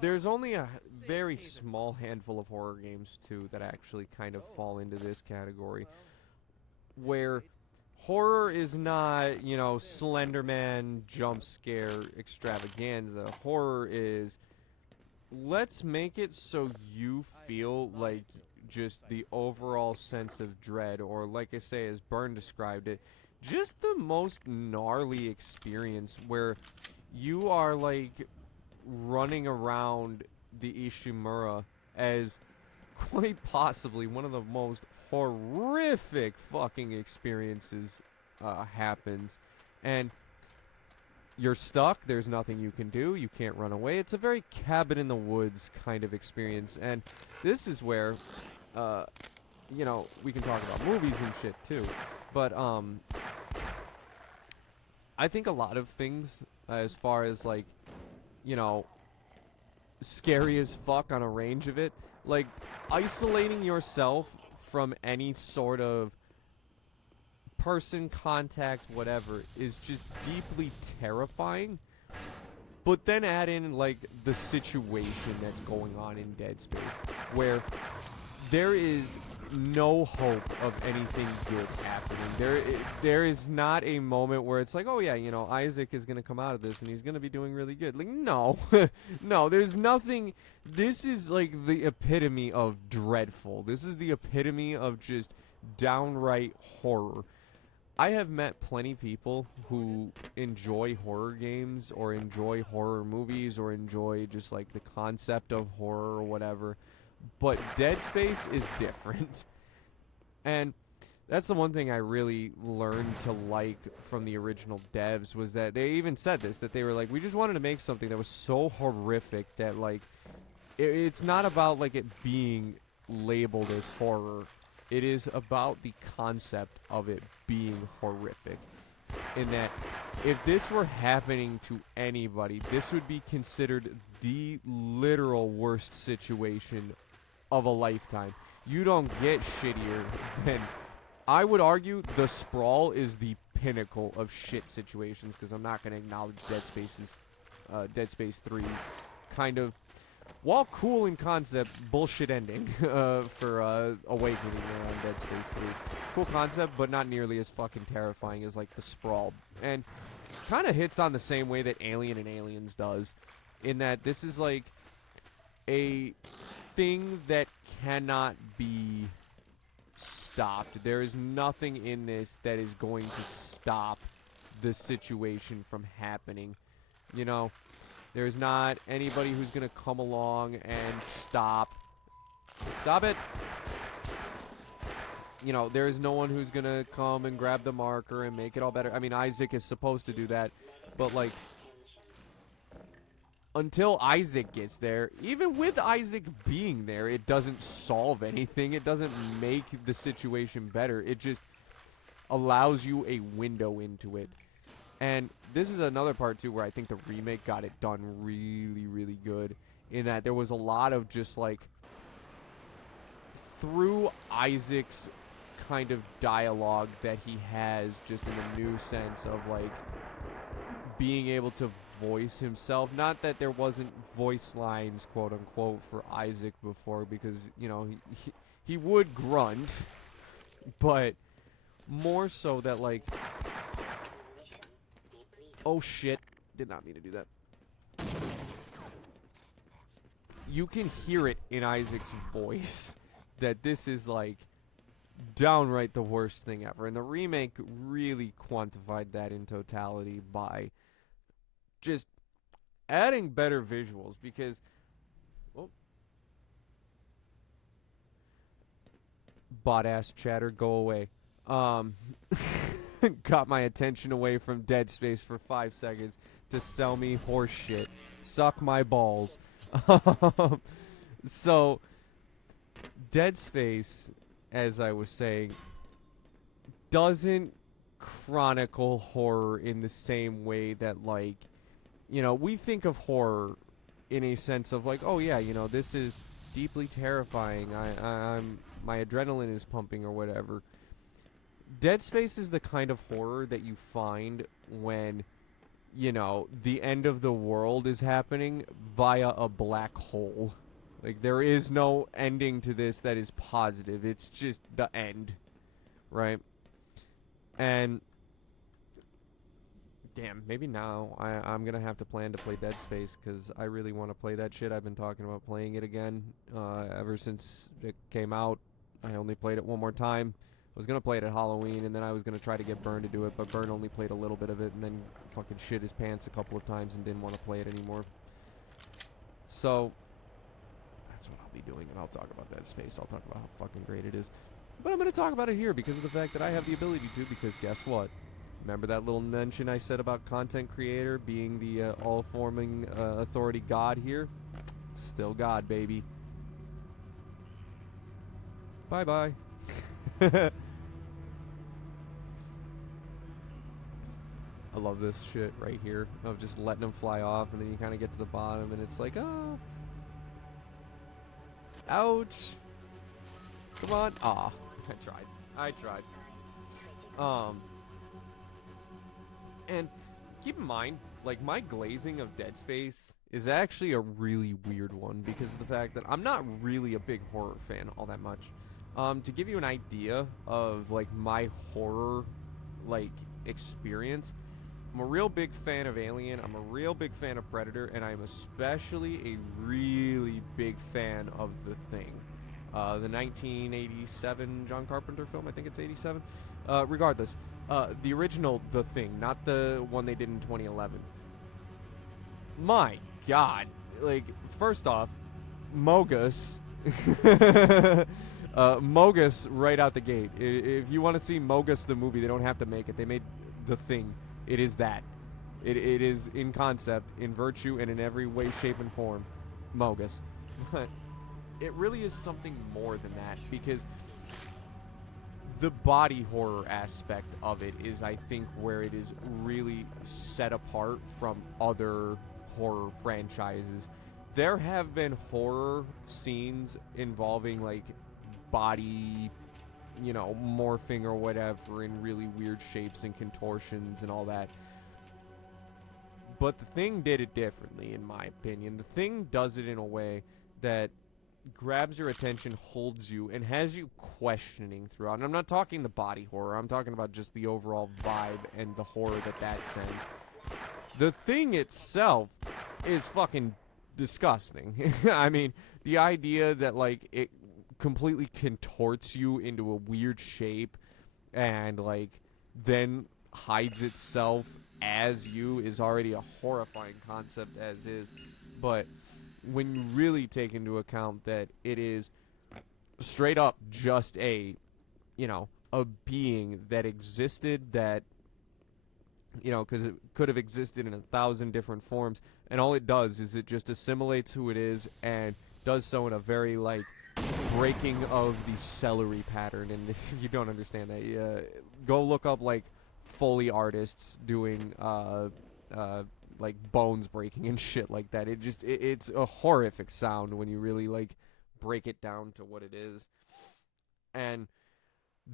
There's only a very small handful of horror games, too, that actually kind of fall into this category, where horror is not, you know, Slender Man jump scare extravaganza. Horror is, let's make it so you feel like just the overall sense of dread, or, like I say, as Byrne described it, just the most gnarly experience where you are, like, running around the Ishimura as quite possibly one of the most horrific fucking experiences happens. And you're stuck. There's nothing you can do. You can't run away. It's a very cabin in the woods kind of experience. And this is where, you know, we can talk about movies and shit too. But, I think a lot of things, as far as, like, you know, scary as fuck on a range of it, like, isolating yourself from any sort of person, contact, whatever, is just deeply terrifying. But then add in, like, the situation that's going on in Dead Space, where there is no hope of anything good happening. There is not a moment where it's like, oh yeah, you know, Isaac is going to come out of this and he's going to be doing really good. Like, no. No, there's nothing. This is, like, the epitome of dreadful. This is the epitome of just downright horror. I have met plenty of people who enjoy horror games or enjoy horror movies or enjoy just like the concept of horror or whatever, but Dead Space is different. And that's the one thing I really learned to like from the original devs, was that they even said this, that they were like, we just wanted to make something that was so horrific that like it's not about like it being labeled as horror. It is about the concept of it being horrific. In that, if this were happening to anybody, this would be considered the literal worst situation of a lifetime. You don't get shittier than... I would argue the Sprawl is the pinnacle of shit situations, because I'm not going to acknowledge Dead Space 3's kind of, while cool in concept, bullshit ending for Awakening on Dead Space 3. Cool concept, but not nearly as fucking terrifying as, like, the Sprawl. And kind of hits on the same way that Alien and Aliens does, in that this is, like, a thing that cannot be stopped. There is nothing in this that is going to stop the situation from happening. You know, there's not anybody who's going to come along and stop it. You know, there is no one who's going to come and grab the marker and make it all better. I mean, Isaac is supposed to do that, but like, until Isaac gets there, even with Isaac being there, it doesn't solve anything. It doesn't make the situation better. It just allows you a window into it. And this is another part, too, where I think the remake got it done really, really good. In that there was a lot of just, like, through Isaac's kind of dialogue that he has, just in a new sense of, like, being able to voice himself. Not that there wasn't voice lines, quote unquote, for Isaac before, because, you know, he would grunt, but more so that, like, oh shit, did not mean to do that. You can hear it in Isaac's voice that this is, like, downright the worst thing ever. And the remake really quantified that in totality by just adding better visuals, because bot ass chatter, go away. Got my attention away from Dead Space for 5 seconds to sell me horse shit. Suck my balls. So Dead Space, as I was saying, doesn't chronicle horror in the same way that, like, you know, we think of horror in a sense of like, oh yeah, you know, this is deeply terrifying. I'm my adrenaline is pumping or whatever. Dead Space is the kind of horror that you find when, you know, the end of the world is happening via a black hole. Like, there is no ending to this that is positive. It's just the end, right? And damn, maybe now I'm gonna have to plan to play Dead Space, because I really want to play that shit. I've been talking about playing it again ever since it came out. I only played it one more time. I was gonna play it at Halloween, and then I was gonna try to get Burn to do it, but Burn only played a little bit of it, and then fucking shit his pants a couple of times and didn't want to play it anymore. So that's what I'll be doing, and I'll talk about Dead Space. I'll talk about how fucking great it is. But I'm gonna talk about it here because of the fact that I have the ability to, because guess what? Remember that little mention I said about content creator being the all-forming authority god here? Still God, baby. Bye-bye. I love this shit right here of just letting them fly off, and then you kind of get to the bottom, and it's like, oh. Ouch. Come on. Aw. I tried. And keep in mind, like, my glazing of Dead Space is actually a really weird one because of the fact that I'm not really a big horror fan all that much. To give you an idea of, like, my horror, like, experience, I'm a real big fan of Alien, I'm a real big fan of Predator, and I'm especially a really big fan of The Thing. the 1987 John Carpenter film. I think it's 87. Regardless, the original The Thing, not the one they did in 2011. My God, like, first off, Mogus. Mogus right out the gate. If you want to see Mogus the movie, they don't have to make it. They made The Thing. It is that. It is in concept, in virtue, and in every way, shape, and form. Mogus. But it really is something more than that, because the body horror aspect of it is, I think, where it is really set apart from other horror franchises. There have been horror scenes involving, like, body, you know, morphing or whatever in really weird shapes and contortions and all that. But The Thing did it differently, in my opinion. The Thing does it in a way that grabs your attention, holds you, and has you questioning throughout. And I'm not talking the body horror. I'm talking about just the overall vibe and the horror that sends. The Thing itself is fucking disgusting. I mean, the idea that, like, it completely contorts you into a weird shape and, like, then hides itself as you is already a horrifying concept as is. But when you really take into account that it is straight up just a, you know, a being that existed, that, you know, because it could have existed in 1,000 different forms, and all it does is it just assimilates who it is and does so in a very, like, breaking of the celery pattern. And if you don't understand that, go look up, like, Foley artists doing like bones breaking and shit like that. It's a horrific sound when you really, like, break it down to what it is. And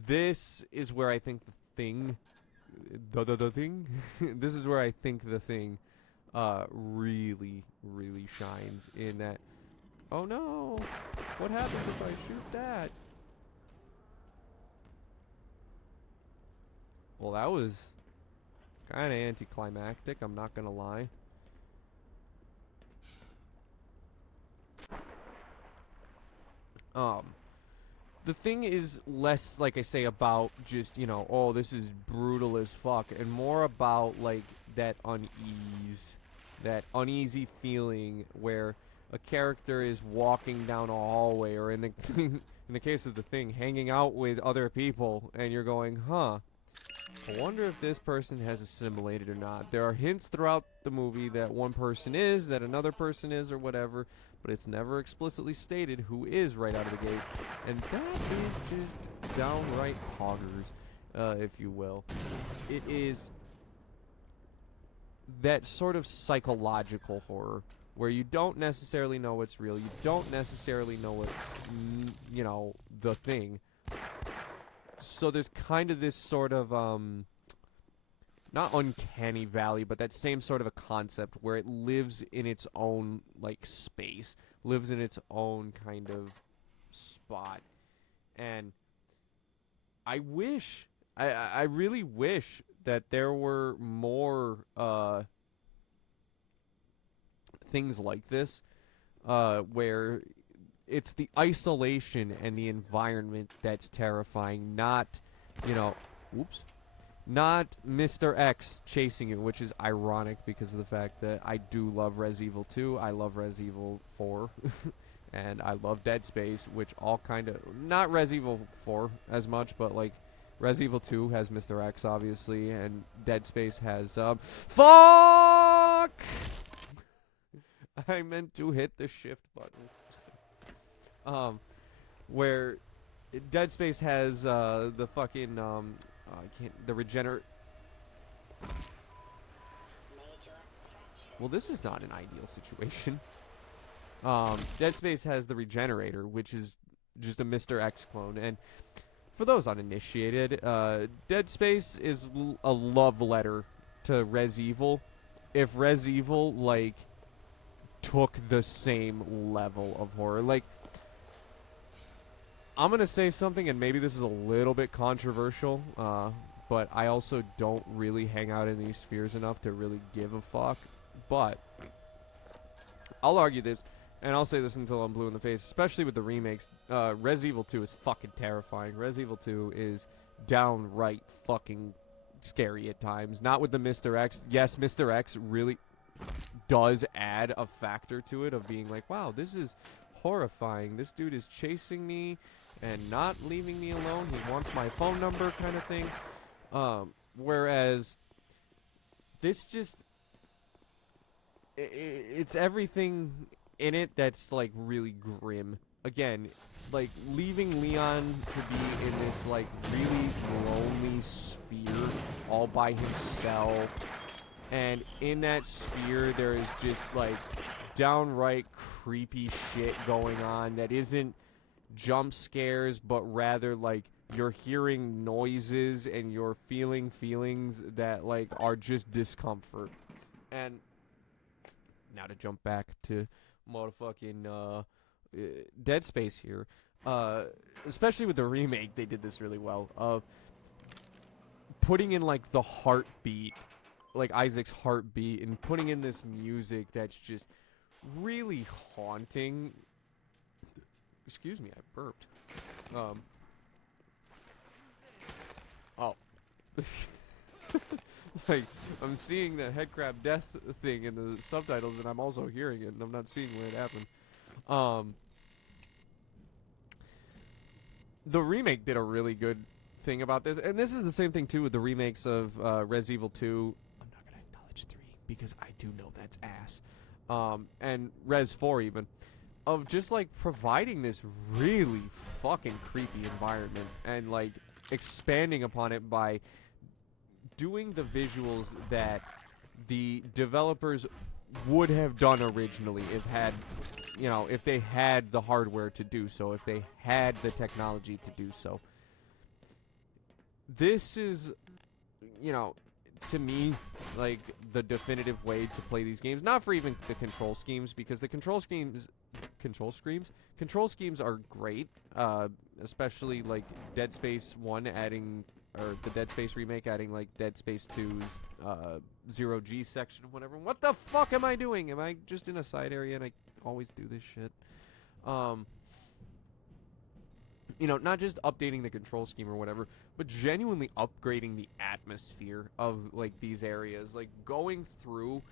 this is where I think The Thing this is where I think The Thing really, really shines, in that, oh no, what happens if I shoot that? Well, that was kind of anticlimactic, I'm not gonna lie. The Thing is less, like I say, about just, you know, oh, this is brutal as fuck, and more about, like, that uneasy feeling where a character is walking down a hallway, or in the case of The Thing, hanging out with other people, and you're going, huh, I wonder if this person has assimilated or not. There are hints throughout the movie that one person is, that another person is, or whatever, but it's never explicitly stated who is right out of the gate. And that is just downright hoggers, if you will. It is that sort of psychological horror where you don't necessarily know what's real. You don't necessarily know what's, you know, the thing. So there's kind of this sort of, not uncanny valley, but that same sort of a concept where it lives in its own, like, space, lives in its own kind of spot. And I wish, I really wish that there were more, things like this, where it's the isolation and the environment that's terrifying, not, you know, not Mr. X chasing you, which is ironic because of the fact that I do love Res Evil 2, I love Res Evil 4, and I love Dead Space, which all kind of, not Res Evil 4 as much, but, like, Res Evil 2 has Mr. X, obviously, and Dead Space has, fuck! I meant to hit the shift button. Where Dead Space has, the fucking, the regenerate. Well, this is not an ideal situation. Dead Space has the regenerator, which is just a Mr. X clone, and for those uninitiated, Dead Space is a love letter to Res Evil. If Res Evil, like, took the same level of horror, like, I'm gonna say something, and maybe this is a little bit controversial, but I also don't really hang out in these spheres enough to really give a fuck. But I'll argue this: and I'll say this until I'm blue in the face, especially with the remakes, Res Evil 2 is fucking terrifying. Res Evil 2 is downright fucking scary at times. Not with the Mr. X. Yes, Mr. X really does add a factor to it of being like, wow, this is horrifying. This dude is chasing me and not leaving me alone. He wants my phone number kind of thing. Whereas this just... it's everything in it that's, like, really grim. Again, like, leaving Leon to be in this, like, really lonely sphere all by himself. And in that sphere, there is just, like, downright creepy shit going on that isn't jump scares, but rather, like, you're hearing noises and you're feeling feelings that, like, are just discomfort. And now to jump back to motherfucking Dead Space here, especially with the remake, they did this really well of putting in, like, the heartbeat, like Isaac's heartbeat, and putting in this music that's just really haunting. Excuse me, I burped. Oh. Like, I'm seeing the headcrab death thing in the subtitles, and I'm also hearing it, and I'm not seeing where it happened. The remake did a really good thing about this, and this is the same thing, too, with the remakes of Res Evil 2. I'm not going to acknowledge 3, because I do know that's ass. And Res 4, even. Of just, like, providing this really fucking creepy environment, and, like, expanding upon it by doing the visuals that the developers would have done originally if they had the hardware to do so, if they had the technology to do so. This is, to me, like, the definitive way to play these games. Not for even the control schemes, because the control schemes are great, especially, like, Dead Space 1 adding, or the Dead Space remake adding, like, Dead Space 2's Zero-G section or whatever. What the fuck am I doing? Am I just in a side area and I always do this shit? Not just updating the control scheme or whatever, but genuinely upgrading the atmosphere of, like, these areas. Like, going through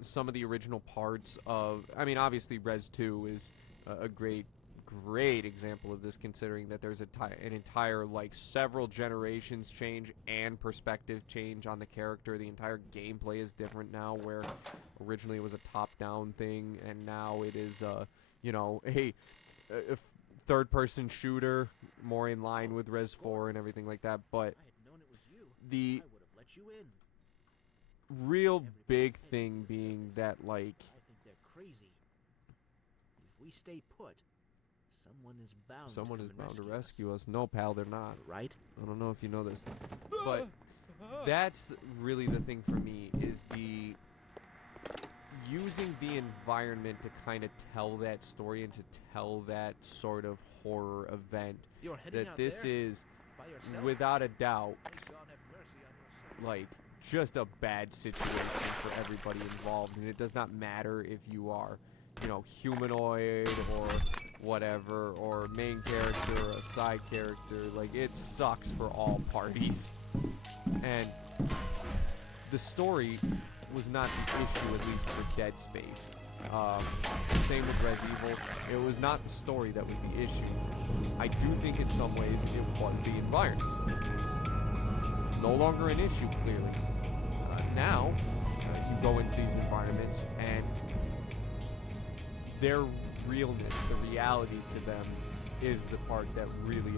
some of the original parts of... I mean, obviously, Res 2 is a great example of this, considering that there's an entire, like, several generations change and perspective change on the character. The entire gameplay is different now, where originally it was a top-down thing, and now it is, a third-person shooter, more in line with Res 4 and everything like that. But the real big thing being that, like, I think they're crazy. If we stay put, someone is bound to rescue us. No, pal, they're not. Right? I don't know if you know this, but that's really the thing for me, is the using the environment to kind of tell that story and to tell that sort of horror event. You're heading That out this there is, By yourself? without a doubt, God have mercy on your soul. like, just a bad situation for everybody involved, and it does not matter if you are, humanoid or whatever, or main character or a side character. Like, it sucks for all parties. And the story was not the issue, at least for Dead Space. Same with Res Evil. It was not the story that was the issue. I do think in some ways it was the environment. No longer an issue, clearly. Now, you go into these environments, and their realness, the reality to them, is the part that really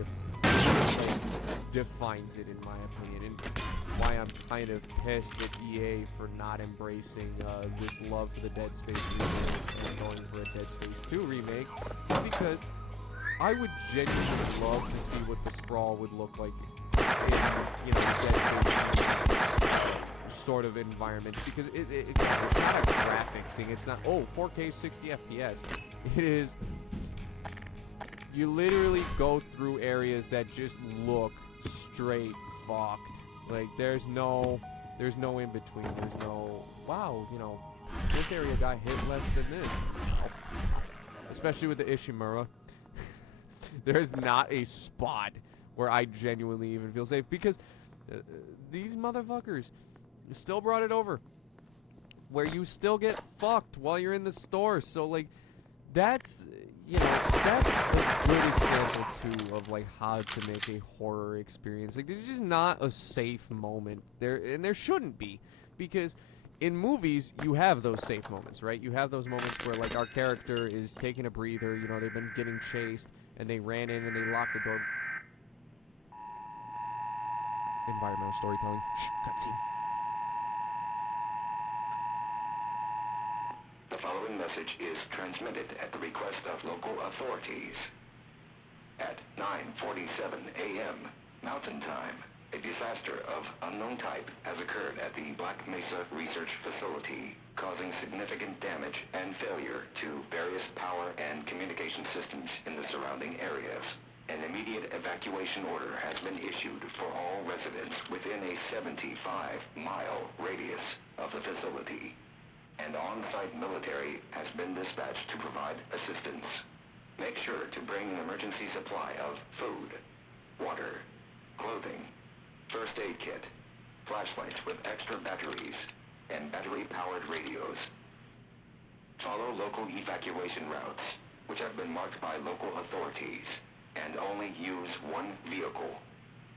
defines it, in my opinion, and why I'm kind of pissed at EA for not embracing this love for the Dead Space remake and going for a Dead Space 2 remake, is because I would genuinely love to see what the sprawl would look like in, Dead Space sort of environments, because it's not a graphics thing. It's not, 4K 60 FPS. It is, you literally go through areas that just look straight fucked. Like, there's no in between. There's no, wow, this area got hit less than this. especially with the Ishimura. There's not a spot where I genuinely even feel safe because these motherfuckers still brought it over where you still get fucked while you're in the store. So like that's that's a good example too of like how to make a horror experience. Like there's just not a safe moment there, and there shouldn't be, because in movies you have those safe moments, right? You have those moments where like our character is taking a breather, they've been getting chased and they ran in and they locked the door. Environmental storytelling. Shh, cutscene. The following message is transmitted at the request of local authorities. At 9:47 a.m. Mountain Time, a disaster of unknown type has occurred at the Black Mesa Research Facility, causing significant damage and failure to various power and communication systems in the surrounding areas. An immediate evacuation order has been issued for all residents within a 75-mile radius of the facility. And on-site military has been dispatched to provide assistance. Make sure to bring an emergency supply of food, water, clothing, first aid kit, flashlights with extra batteries, and battery-powered radios. Follow local evacuation routes, which have been marked by local authorities, and only use one vehicle.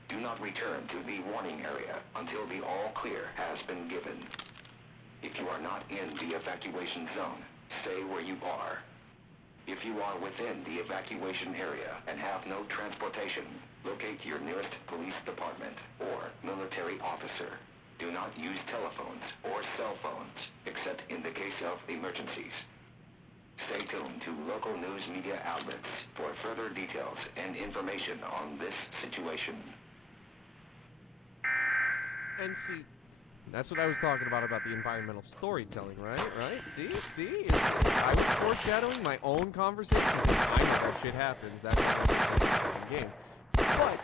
Do not return to the warning area until the all clear has been given. If you are not in the evacuation zone, stay where you are. If you are within the evacuation area and have no transportation, locate your nearest police department or military officer. Do not use telephones or cell phones, except in the case of emergencies. Stay tuned to local news media outlets for further details and information on this situation. And see, that's what I was talking about the environmental storytelling, right? See? I was foreshadowing my own conversation. I know that shit happens. That's the game. But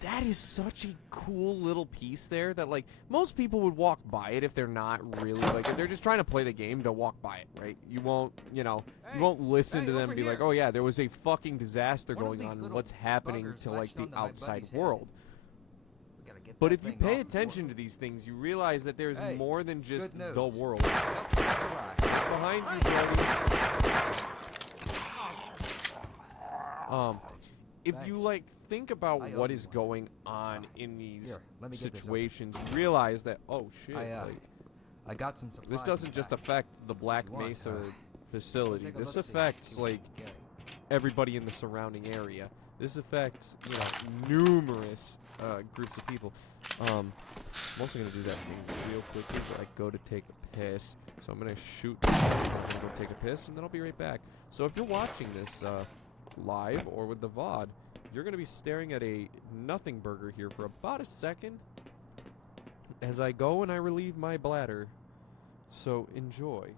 that is such a cool little piece there that, like, most people would walk by it if they're not really, like, if they're just trying to play the game, they'll walk by it, right? You won't, you won't listen to them and be like, oh yeah, there was a fucking disaster going on and what's happening to, like, the outside world. But if you pay attention to these things, you realize that there's more than just the world. Behind you, buddy. If you, like, think about what is going on in these situations, you realize that, oh shit, I got some supplies. This doesn't just affect the Black Mesa facility. This affects, like, everybody in the surrounding area. This affects, numerous groups of people. I'm also gonna do that thing real quick. I go to take a piss, so I'm gonna shoot. I'm gonna go take a piss, and then I'll be right back. So if you're watching this live or with the VOD, you're gonna be staring at a nothing burger here for about a second as I go and I relieve my bladder. So enjoy.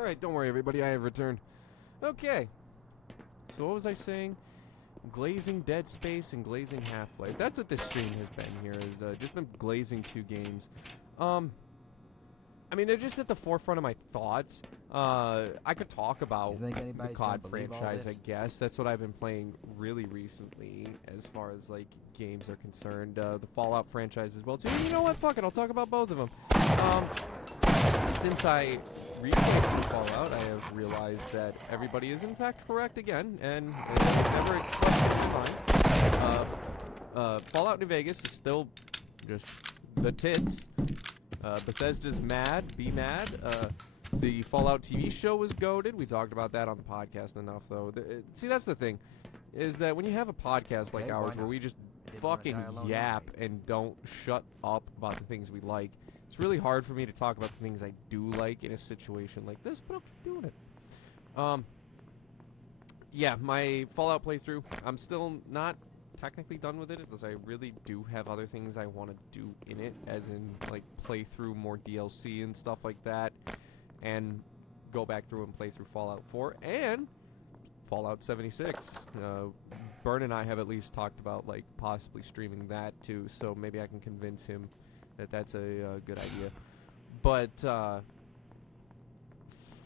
Alright, don't worry everybody, I have returned. Okay. So what was I saying? Glazing Dead Space and glazing Half-Life. That's what this stream has been here, is just been glazing 2 games. I mean, they're just at the forefront of my thoughts. I could talk about the COD franchise, I guess. That's what I've been playing really recently as far as, like, games are concerned. The Fallout franchise as well, too. You know what? Fuck it. I'll talk about both of them. Since I replayed Fallout, I have realized that everybody is, in fact, correct again, and never expressed in mind. Fallout New Vegas is still just the tits. Bethesda's mad, be mad. The Fallout TV show was goated. We talked about that on the podcast enough, though. See, that's the thing, is that when you have a podcast like ours where we just fucking yap and don't shut up about the things we like, it's really hard for me to talk about the things I do like in a situation like this, but I'll keep doing it. Yeah, my Fallout playthrough, I'm still not technically done with it, because I really do have other things I want to do in it, as in, like, play through more DLC and stuff like that, and go back through and play through Fallout 4, and Fallout 76. Bern and I have at least talked about, like, possibly streaming that, too, so maybe I can convince him that that's a good idea. But,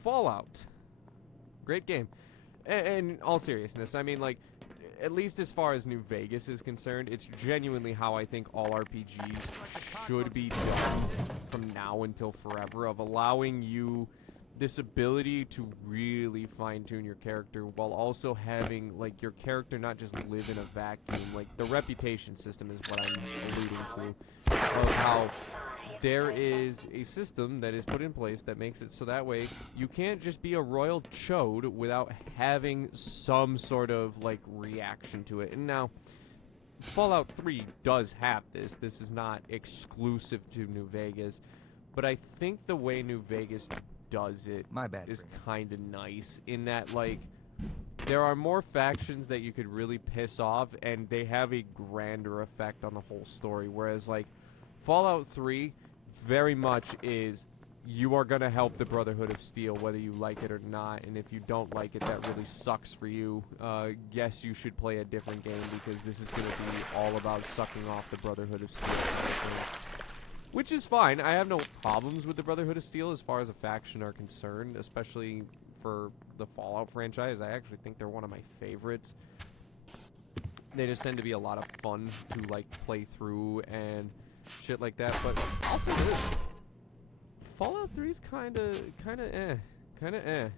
Fallout. Great game. And in all seriousness, I mean, like, at least as far as New Vegas is concerned, it's genuinely how I think all RPGs should be done from now until forever, of allowing you this ability to really fine-tune your character while also having, like, your character not just live in a vacuum. Like, the reputation system is what I'm alluding to, of how there is a system that is put in place that makes it so that way you can't just be a royal chode without having some sort of, like, reaction to it. And now, Fallout 3 does have this. This is not exclusive to New Vegas. But I think the way New Vegas does it is kind of nice, in that, like, there are more factions that you could really piss off, and they have a grander effect on the whole story. Whereas, like, Fallout 3 very much is, you are going to help the Brotherhood of Steel whether you like it or not, and if you don't like it, that really sucks for you. Yes, you should play a different game, because this is going to be all about sucking off the Brotherhood of Steel kind of thing. Which is fine. I have no problems with the Brotherhood of Steel as far as a faction are concerned, especially for the Fallout franchise. I actually think they're one of my favorites. They just tend to be a lot of fun to, like, play through and shit like that. But I'll say this: Fallout 3 is kind of eh.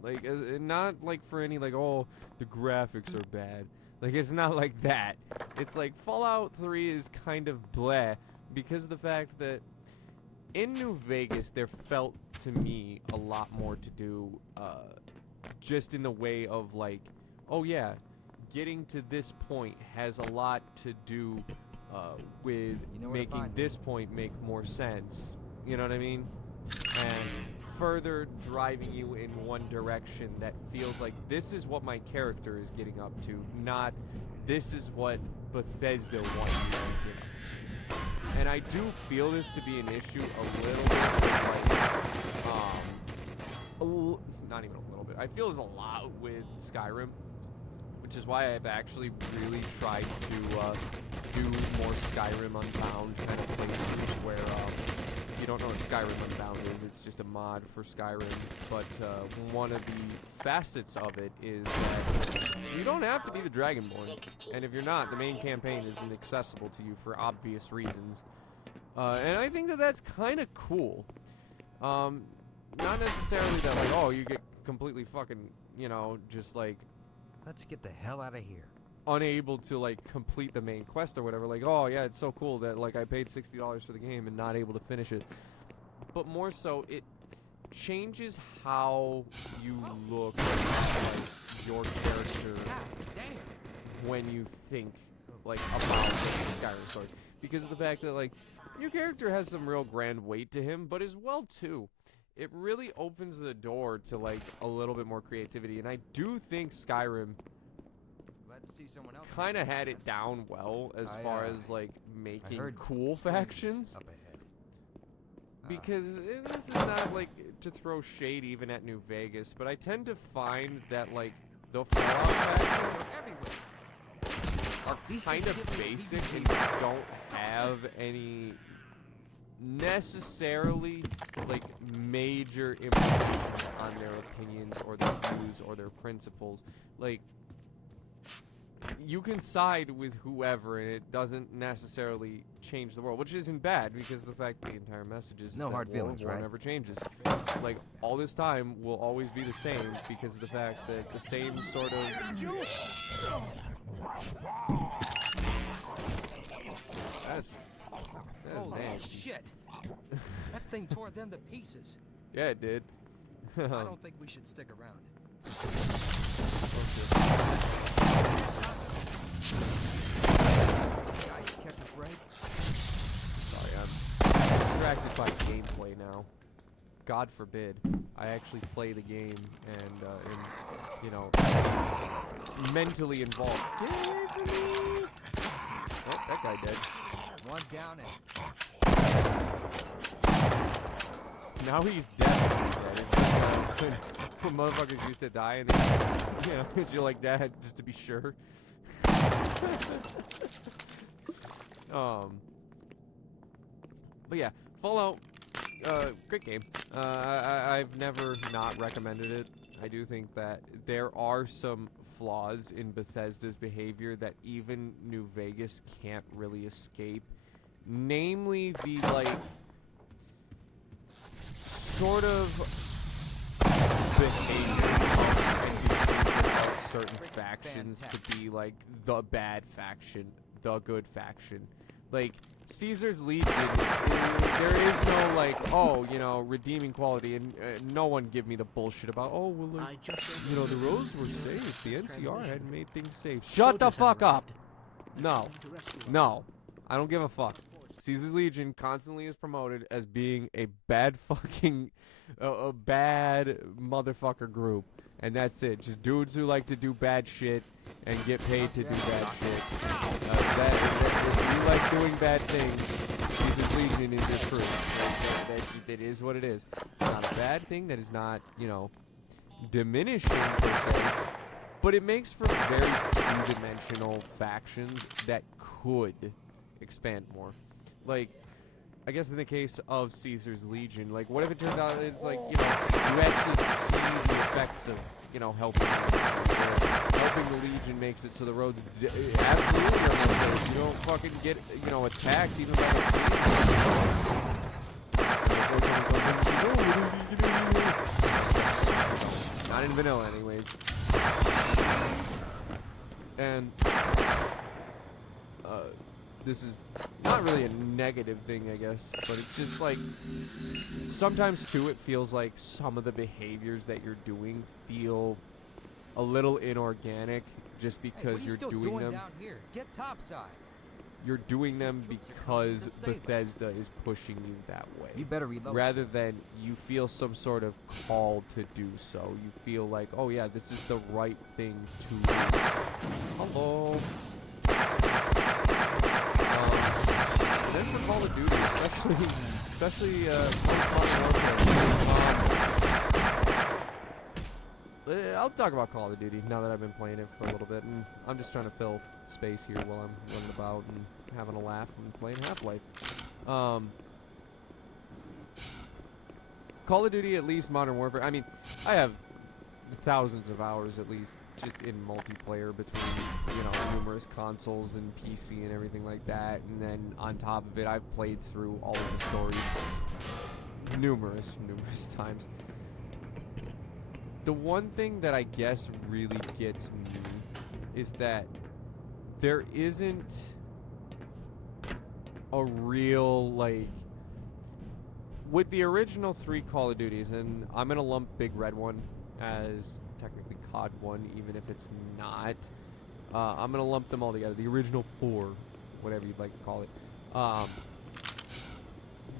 Like, not like for any, like, oh, the graphics are bad. Like, it's not like that. It's like Fallout 3 is kind of bleh, because of the fact that in New Vegas there felt to me a lot more to do, just in the way of, like, oh yeah, getting to this point has a lot to do with making this point make more sense. You know what I mean? And further driving you in one direction that feels like this is what my character is getting up to, not this is what Bethesda wants you to get up to. And I do feel this to be an issue a little bit, like, not even a little bit. I feel there's a lot with Skyrim, which is why I've actually really tried to do more Skyrim Unbound kind of playthroughs, where if you don't know what Skyrim Unbound is, it's just a mod for Skyrim, but one of the facets of it is that you don't have to be the Dragonborn, and if you're not, the main campaign isn't accessible to you for obvious reasons. And I think that that's kind of cool. Not necessarily that, like, oh, you get completely fucking, you know, just, like, let's get the hell out of here, unable to, like, complete the main quest or whatever. Like, oh yeah, it's so cool that, like, I paid $60 for the game and not able to finish it. But more so, it changes how you look at, like, your character when you think, like, about Skyrim stories, because of the fact that, like, your character has some real grand weight to him, but as well too, it really opens the door to, like, a little bit more creativity. And I do think Skyrim kind of had it down well as far as, like, making cool factions. Because this is not, like, to throw shade even at New Vegas, but I tend to find that, like, the Fallout factions are kind of basic and don't have any necessarily, like, major implications on their opinions or their views or their principles. Like, you can side with whoever and it doesn't necessarily change the world, which isn't bad because of the fact the entire message is No that hard feelings, war right? never changes. Like, all this time will always be the same because of the fact that the same sort of... That's Holy nasty. shit! That thing tore them to pieces. Yeah, it did. I don't think we should stick around. Guys, catch a break. Sorry, I'm distracted by gameplay now. God forbid I actually play the game and am, you know, mentally involved. Oh, that guy dead. One down and now he's definitely dead. It's like, when motherfuckers used to die and then, you know, you're like that just to be sure. But yeah, Fallout, great game. I've never not recommended it. I do think that there are some flaws in Bethesda's behavior that even New Vegas can't really escape. Namely, the, like, sort of behavior of certain factions to be, like, the bad faction, the good faction. Like, Caesar's Legion, there is no, like, oh, you know, redeeming quality, and no one give me the bullshit about, oh, well, like, you know, the roads were safe, the NCR had made things safe. Shut the fuck up! No. No. I don't give a fuck. Caesar's Legion constantly is promoted as being a bad fucking, a bad motherfucker group. And that's it. Just dudes who like to do bad shit and get paid to do bad shit. If you like doing bad things, Caesar's Legion is your crew. That is what it is. It's not a bad thing. That is not, you know, diminishing per se. But it makes for very two-dimensional factions that could expand more. Like, I guess in the case of Caesar's Legion, like, what if it turns out it's like, you know, you actually see the effects of, you know, helping the Legion makes it so the roads absolutely are unsafe. You don't fucking get, you know, attacked even by the team. Not in vanilla, anyways. And this is not really a negative thing, I guess, but it's just like sometimes too it feels like some of the behaviors that you're doing feel a little inorganic just because you're doing them. Down here? Get topside. You're doing them because Bethesda is pushing you that way. You better reload. Rather than you feel some sort of call to do so. You feel like, oh yeah, this is the right thing to do. Hello. Then for Call of Duty, especially Modern Warfare. I'll talk about Call of Duty now that I've been playing it for a little bit, and I'm just trying to fill space here while I'm running about and having a laugh and playing Half-Life. Call of Duty, at least Modern Warfare. I mean, I have thousands of hours at least just in multiplayer between, you know, numerous consoles and PC and everything like that, and then on top of it I've played through all of the stories numerous times. The one thing that I guess really gets me is that there isn't a real, like, with the original 3 Call of Duties, and I'm gonna lump Big Red One as technically COD 1, even if it's not. I'm going to lump them all together. The original 4, whatever you'd like to call it.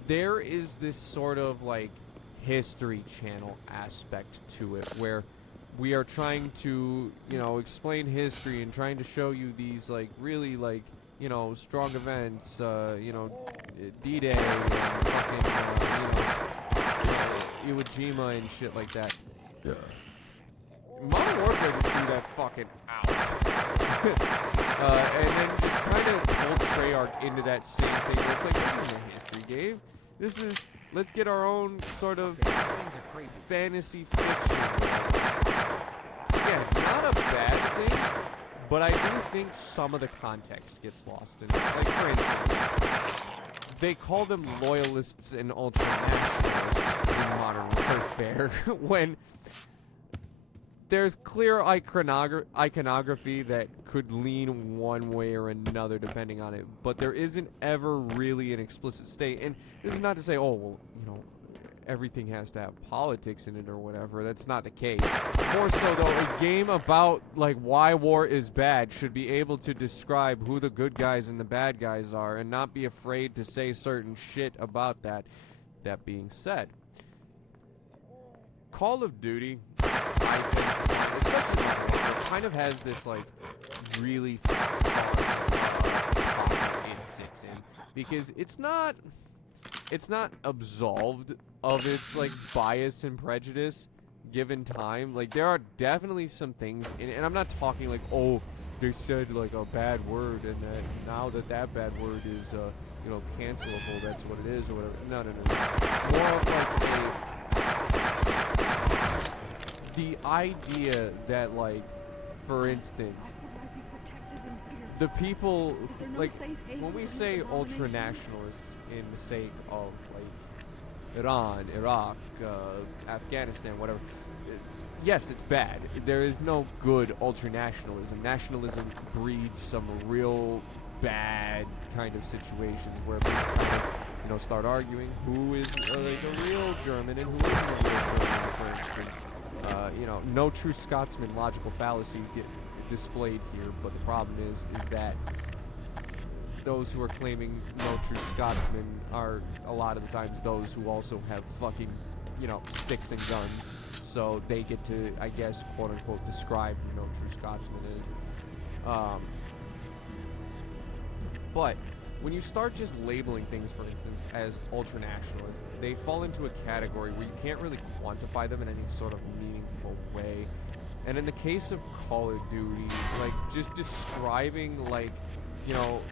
There is this sort of, like, History Channel aspect to it, where we are trying to, you know, explain history and trying to show you these, like, really, like, you know, strong events, you know, D-Day, and fucking, you know, Iwo Jima and shit like that. Yeah. Modern Warfare just threw that fucking out. And then just kind of pulled Treyarch into that same thing where it's like, this isn't a history game. This is, let's get our own sort of fantasy fiction. Again, not a bad thing, but I do think some of the context gets lost in it. Like, for instance, they call them loyalists and ultra-nationalists in Modern Warfare when there's clear iconography that could lean one way or another depending on it, but there isn't ever really an explicit state. And this is not to say, oh, well, you know, everything has to have politics in it or whatever. That's not the case. More so, though, a game about, like, why war is bad should be able to describe who the good guys and the bad guys are and not be afraid to say certain shit about that. That being said, Call of Duty, I tend to find, especially Modern Warfare, kind of has this, like, really fun it sits in, because it's not absolved of its, like, bias and prejudice given time. Like, there are definitely some things in it, and I'm not talking like, oh, they said, like, a bad word, and that now that bad word is, you know, cancelable, that's what it is, or whatever. No. More of, like, the idea that, like, for instance, the people, like, when we say ultra-nationalists in the sake of, like, Iran, Iraq, Afghanistan, whatever, yes, it's bad. There is no good ultra-nationalism. Nationalism breeds some real bad kind of situations where people kind of, you know, start arguing who is like a real German and who isn't a real German, for instance. You know, no true Scotsman logical fallacies get displayed here, but the problem is that those who are claiming no true Scotsmen are a lot of the times those who also have fucking, you know, sticks and guns, so they get to, I guess, quote unquote, describe who no true Scotsman is. But when you start just labeling things, for instance, as ultra-nationalist, they fall into a category where you can't really quantify them in any sort of meaningful way. And in the case of Call of Duty, like, just describing, like, you know,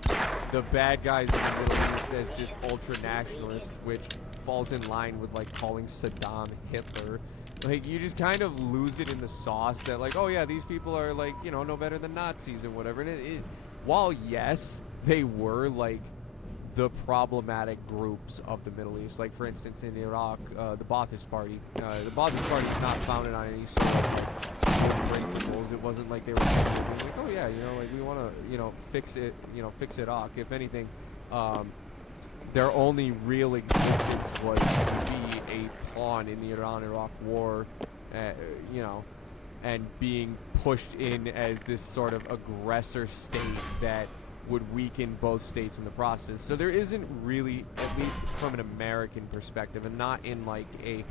the bad guys in the Middle East as just ultra-nationalist, which falls in line with, like, calling Saddam Hitler. Like, you just kind of lose it in the sauce that, like, oh yeah, these people are, like, you know, no better than Nazis and whatever. And while, yes, they were, like, the problematic groups of the Middle East. Like, for instance, in Iraq, the Ba'athist Party. The Ba'athist Party is not founded on any sort of principles. It wasn't like they were like, oh yeah, you know, like, we want to, you know, fix it Iraq. If anything, their only real existence was to be a pawn in the Iran-Iraq war, you know, and being pushed in as this sort of aggressor state that would weaken both states in the process. So there isn't really, at least from an American perspective, and not in like a,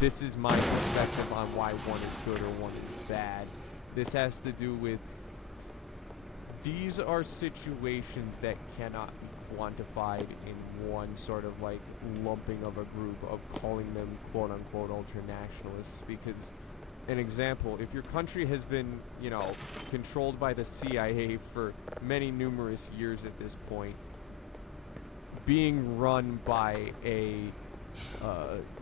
this is my perspective on why one is good or one is bad. This has to do with, these are situations that cannot be quantified in one sort of like lumping of a group of calling them quote unquote ultra-nationalists, because an example, if your country has been, you know, controlled by the CIA for many numerous years at this point, being run by a,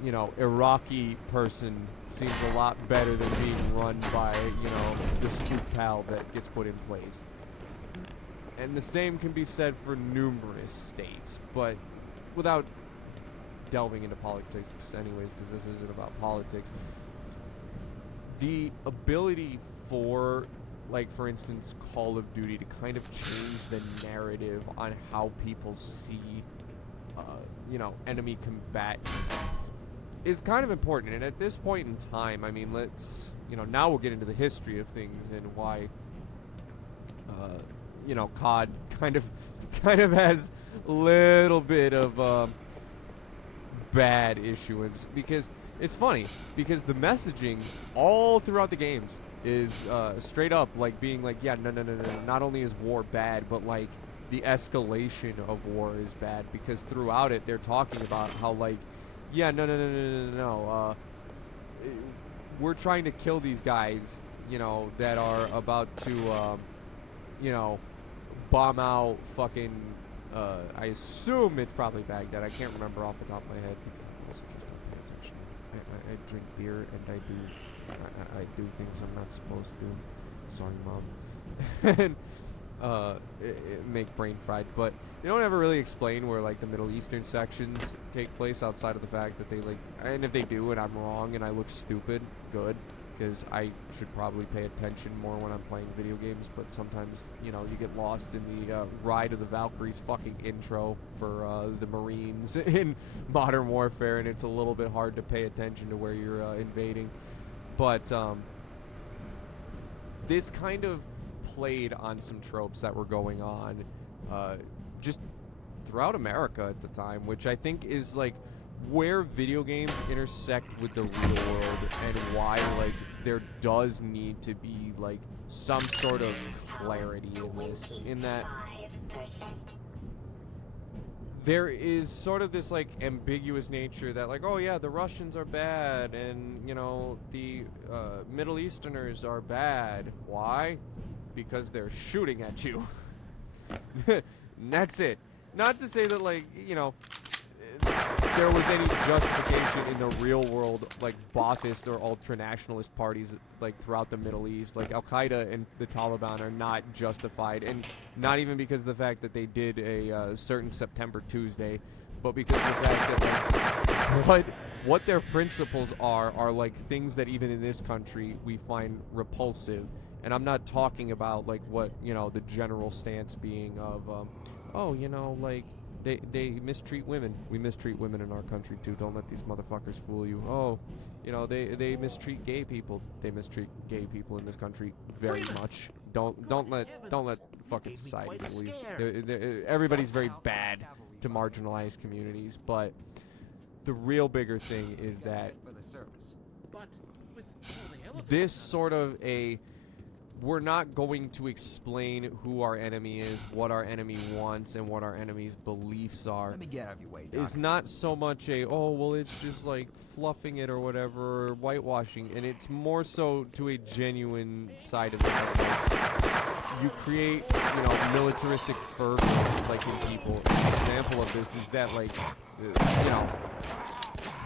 you know, Iraqi person seems a lot better than being run by, you know, the spook pal that gets put in place. And the same can be said for numerous states, but without delving into politics anyways, because this isn't about politics. The ability for, like, for instance, Call of Duty to kind of change the narrative on how people see, you know, enemy combatants is kind of important. And at this point in time, I mean, let's, you know, now we'll get into the history of things and why, you know, COD kind of has a little bit of bad issuance, because it's funny, because the messaging all throughout the games is straight up like being like, yeah, no, not only is war bad, but like the escalation of war is bad, because throughout it they're talking about how, like, yeah, no. We're trying to kill these guys, you know, that are about to, you know, bomb out fucking, I assume it's probably Baghdad. I can't remember off the top of my head because I also just don't pay attention. I drink beer and I do things I'm not supposed to. Sorry, Mom. And, make brain fried, but they don't ever really explain where like the Middle Eastern sections take place outside of the fact that they like, and if they do and I'm wrong and I look stupid, good, because I should probably pay attention more when I'm playing video games, but sometimes, you know, you get lost in the Ride of the Valkyries fucking intro for the Marines in Modern Warfare, and it's a little bit hard to pay attention to where you're invading. But this kind of played on some tropes that were going on just throughout America at the time, which I think is like where video games intersect with the real world and why like there does need to be like some sort of clarity in this, in that there is sort of this like ambiguous nature that like, oh yeah, the Russians are bad and, you know, the Middle Easterners are bad. Why? Because they're shooting at you. And that's it. Not to say that, like, you know, there was any justification in the real world, like, Ba'athist or ultranationalist parties, like, throughout the Middle East. Like, Al-Qaeda and the Taliban are not justified. And not even because of the fact that they did a certain September Tuesday, but because of the fact that, like, what their principles are, like, things that even in this country we find repulsive. And I'm not talking about, like, what, you know, the general stance being of, oh, you know, like, they mistreat women. We mistreat women in our country, too. Don't let these motherfuckers fool you. Oh, you know, they mistreat gay people. They mistreat gay people in this country very much. Don't let fucking society fool you. Everybody's very bad to marginalized communities, but the real bigger thing is that this sort of a... We're not going to explain who our enemy is, what our enemy wants, and what our enemy's beliefs are. Let me get out of your way, Doc. It's not so much a, oh, well, it's just like fluffing it or whatever, or whitewashing, and it's more so to a genuine side of it. Like, you create, you know, militaristic fervor, like, in people. An example of this is that, like, you know,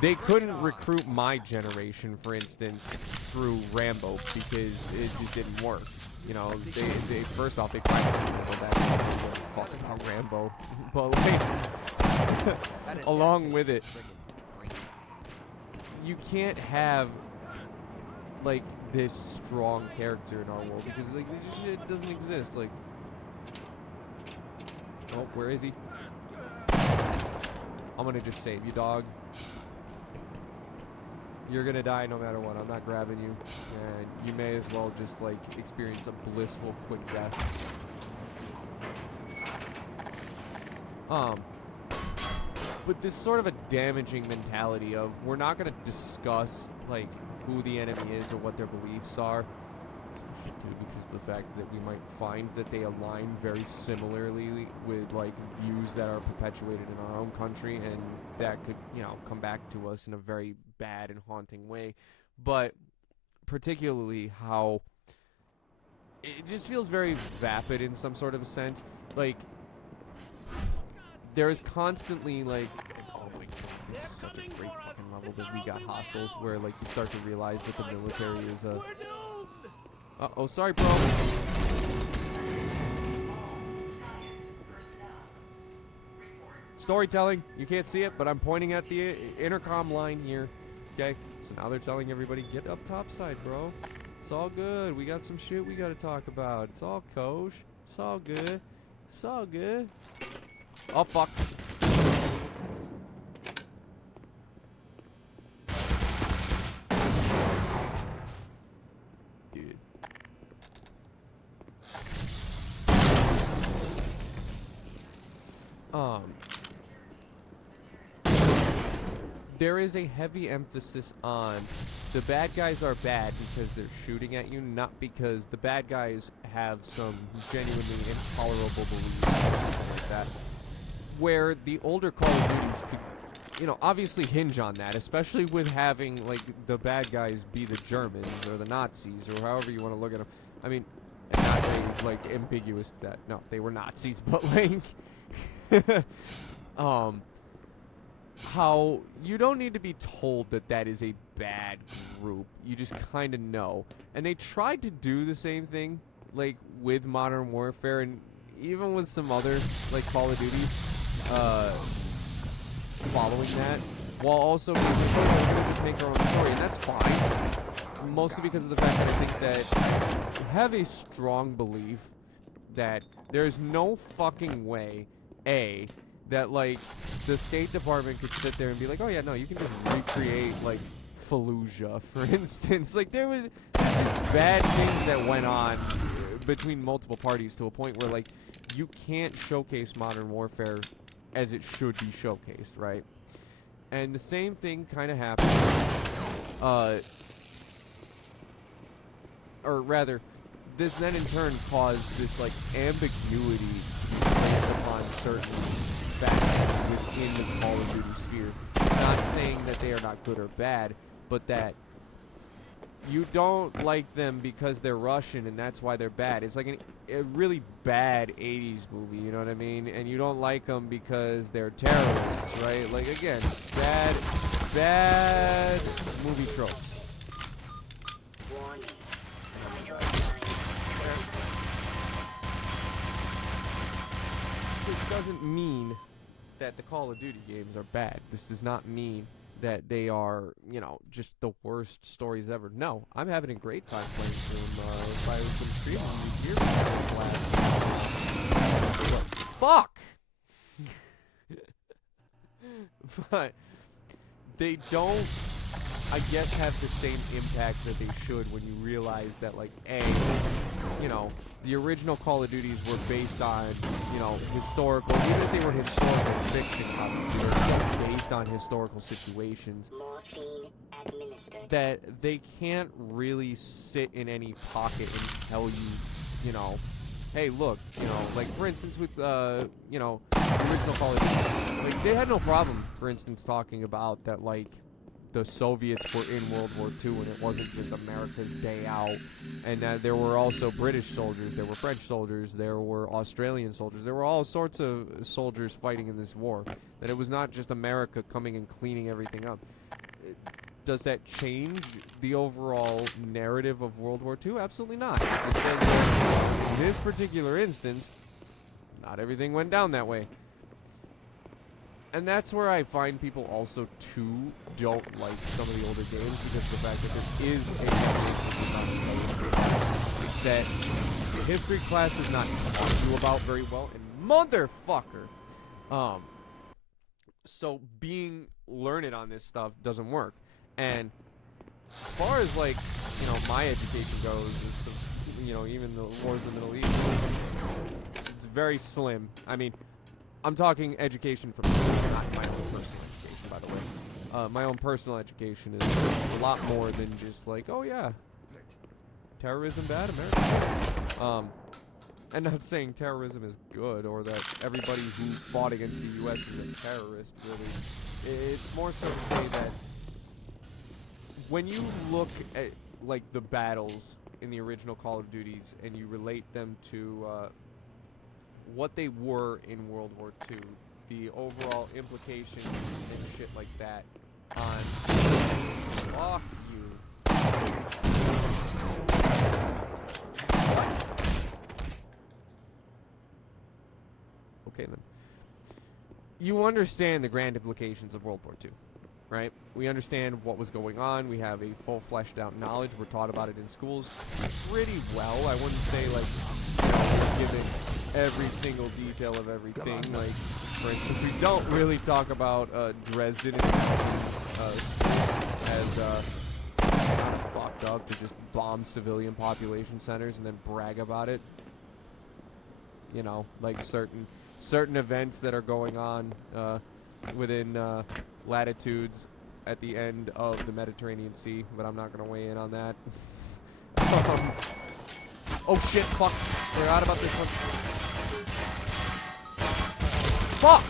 they couldn't recruit my generation, for instance, through Rambo because it just didn't work. You know, they first off, they tried to go back and fuck about Rambo. But, like, along with it, you can't have, like, this strong character in our world because, like, it doesn't exist. Like, oh, where is he? I'm gonna just save you, dog. You're gonna die no matter what. I'm not grabbing you, and you may as well just like experience a blissful quick death. But this sort of a damaging mentality of we're not gonna discuss like who the enemy is or what their beliefs are, especially because of the fact that we might find that they align very similarly with like views that are perpetuated in our own country, and that could, you know, come back to us in a very bad and haunting way. But particularly how it just feels very vapid in some sort of a sense. Like, there is constantly like, oh my god, this is such a great fucking level that we got Hostiles, where like you start to realize that the military is a... Uh-oh, sorry, bro. Storytelling. You can't see it, but I'm pointing at the intercom line here. Okay? So now they're telling everybody, get up topside, bro. It's all good. We got some shit we gotta talk about. It's all kosher. It's all good. It's all good. Oh, fuck. Dude. There is a heavy emphasis on the bad guys are bad because they're shooting at you, not because the bad guys have some genuinely intolerable beliefs or something like that. Where the older Call of Duties could you know, obviously hinge on that, especially with having, like, the bad guys be the Germans or the Nazis or however you want to look at them. I mean, not really, like, ambiguous to that. No, they were Nazis, but, like, how you don't need to be told that that is a bad group. You just kind of know. And they tried to do the same thing, like, with Modern Warfare and even with some other, like, Call of Duty, following that, while also being like, oh, we're going to just make our own story, and that's fine. Mostly because of the fact that I think that I have a strong belief that there's no fucking way, A, that, like, the State Department could sit there and be like, oh yeah, no, you can just recreate, like, Fallujah, for instance. Like, there's just bad things that went on between multiple parties to a point where, like, you can't showcase Modern Warfare as it should be showcased, right? And the same thing kind of happened, or rather, this then in turn caused this, like, ambiguity based upon certain factions within the Call of Duty sphere. Not saying that they are not good or bad, but that you don't like them because they're Russian and that's why they're bad. It's like a really bad 80s movie, you know what I mean? And you don't like them because they're terrorists, right? Like, again, bad movie tropes. This doesn't mean that the Call of Duty games are bad. This does not mean that they are, you know, just the worst stories ever. No, I'm having a great time playing them. If I was going to stream them, fuck! But they don't, I guess, have the same impact that they should when you realize that, like, A, you know, the original Call of Duties were based on, you know, historical, even if they were historical fiction, obviously, they're still based on historical situations that they can't really sit in any pocket and tell you, you know, hey, look, you know, like, for instance, with, you know, the original Call of Duty, like, they had no problem, for instance, talking about that, like, the Soviets were in World War II and it wasn't just America's day out, and that there were also British soldiers, there were French soldiers, there were Australian soldiers, there were all sorts of soldiers fighting in this war, that it was not just America coming and cleaning everything up. Does that change the overall narrative of World War II? Absolutely not. In this particular instance, not everything went down that way. And that's where I find people also, too, don't like some of the older games, because of the fact that there is a that history class is not taught you about very well, and motherfucker! So being learned on this stuff doesn't work. And as far as, like, you know, my education goes, it's the, you know, even the wars in the Middle East, it's very slim. I mean, I'm talking education from not my own personal education, by the way. My own personal education is a lot more than just like, oh yeah, terrorism bad, America good. And not saying terrorism is good or that everybody who fought against the U.S. is a terrorist, really. It's more so to say that when you look at, like, the battles in the original Call of Duties and you relate them to what they were in World War II, the overall implications and shit like that on... Fuck you. Okay, then. You understand the grand implications of World War II, right? We understand what was going on. We have a full fleshed out knowledge. We're taught about it in schools pretty well. I wouldn't say, like, you know, we're given every single detail of everything. Like, for instance, we don't really talk about Dresden and as kind of fucked up to just bomb civilian population centers and then brag about it. You know, like certain events that are going on within latitudes at the end of the Mediterranean Sea, but I'm not going to weigh in on that. Oh shit, fuck. Forgot about this one. Fuck!